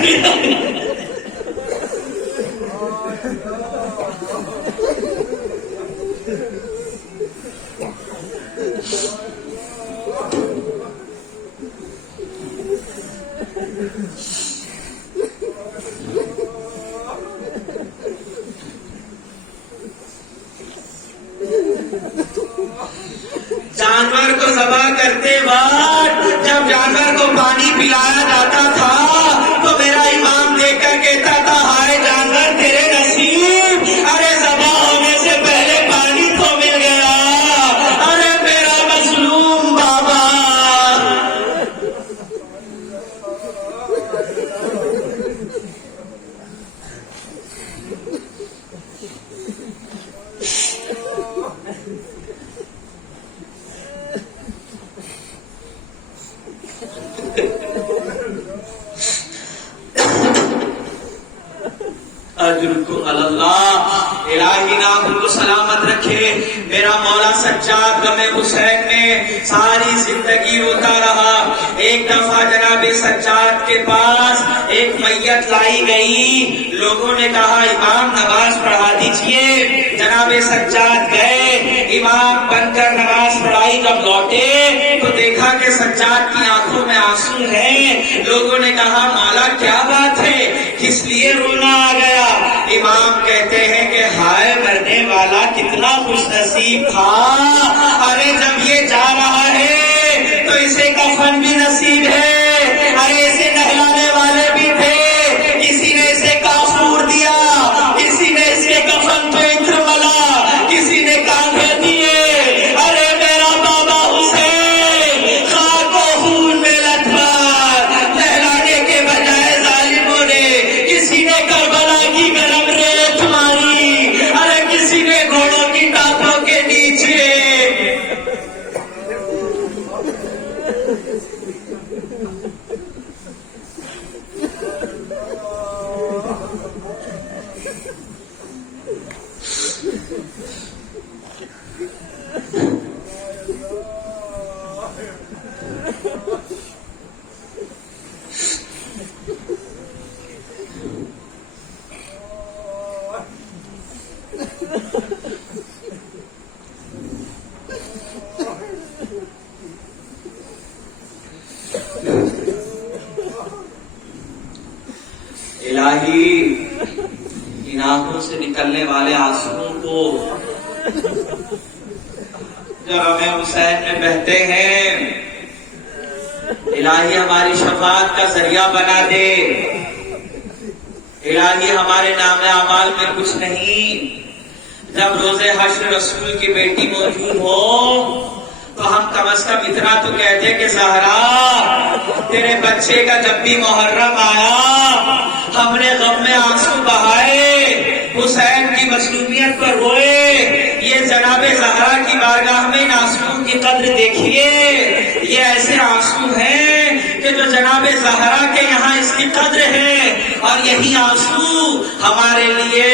جانور کو ذبح کرتے وقت جب جانور کو پانی پلایا جاتا تھا تو میرا امام دیکھ کر کہتا تھا ہائے جانور تیرے نصیب, ارے ذبح ہونے سے پہلے پانی تو مل گیا, ارے میرا مظلوم بابا. اجرکم اللہ, الہی نام کو سلامت رکھے. میرا مولا سجاد غم حسین میں ساری زندگی روتا رہا. ایک دفعہ جناب سجاد کے پاس ایک میت لائی گئی, لوگوں نے کہا امام نماز پڑھا دیجیے. جناب سجاد گئے, امام بن کر نماز پڑھائی. جب لوٹے تو دیکھا کہ سجاد کی آنکھوں میں آنسو ہیں. لوگوں نے کہا مولا کیا بات ہے, کس لیے رونا آ گیا؟ امام کہتے ہیں کہ ہائے مرنے والا کتنا خوش نصیب تھا, ارے جب یہ جا رہا ہے تو اسے کفن بھی نصیب ہے, ارے اسے نہلانے والے بھی تھے, کسی نے اسے کافور دیا, کسی نے اس کے کفن پہ عطر ملا, کسی نے کانٹے دیے. ارے میرا بابا حسین خاک و خون میں لتھپت, نہلانے کے بجائے ظالموں نے کسی نے کربلا کی گرم ریت ماری, ارے کسی نے گھوڑوں کی ٹانگوں کے نیچے. الہی ان آنکھوں سے نکلنے والے آنسوؤں کو جو ہمیں حسین میں بہتے ہیں, الہی ہماری شفاعت کا ذریعہ بنا دے. الہی ہمارے نام اعمال میں کچھ نہیں, جب روز حشر رسول کی بیٹی موجود ہو تو ہم کم از کم اتنا تو کہتے کہ زہرا تیرے بچے کا جب بھی محرم آیا ہم نے غم میں آنسو بہائے, حسین کی مظلومیت پر روئے. یہ جناب زہرا کی بارگاہ میں ان آنسوؤں کی قدر دیکھیے, یہ ایسے آنسو ہیں کہ جو جناب زہرا کے یہاں اس کی قدر ہے, اور یہی آنسو ہمارے لیے,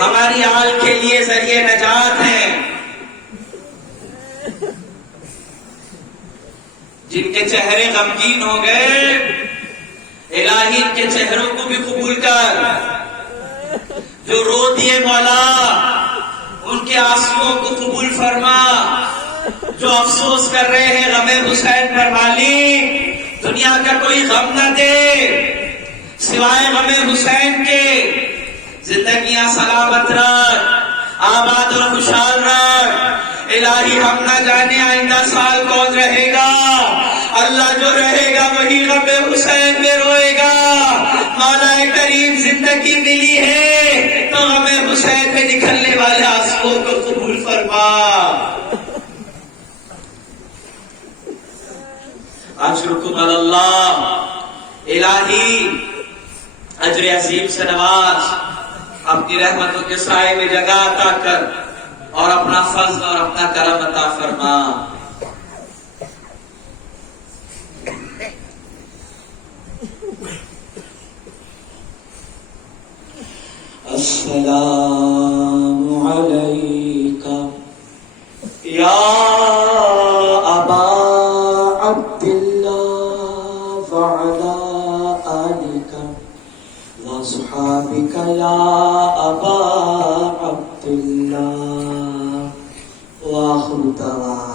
ہماری آل کے لیے ذریعے نجات ہیں. جن کے چہرے غمگین ہو گئے، الہی ان کے چہروں کو بھی قبول کر. جو رو دیے مولا ان کے آنسوؤں کو قبول فرما. جو افسوس کر رہے ہیں غم حسین پر مالک دنیا کا کوئی غم نہ دے سوائے غم حسین کے. زندگیاں سلامت رکھ، آباد اور خوشحال رکھ. الہی ہم نہ جانے آئندہ سال کون رہے گا، اللہ جو رہے گا وہی غم حسین میں روئے گا. مولا کریم زندگی ملی ہے تو غم حسین میں نکلنے والے آنسوؤں کو قبول فرما. اشرکم اللہ، الہی اجر عظیم سے نواز، اپنی رحمتوں کے سائے میں جگہ عطا کر اور اپنا فضل اور اپنا کرم عطا فرما. السلام علیک یا ابا عبداللہ وعلی آلک وصحابک یا ابا عبداللہ. وآخر دعوانا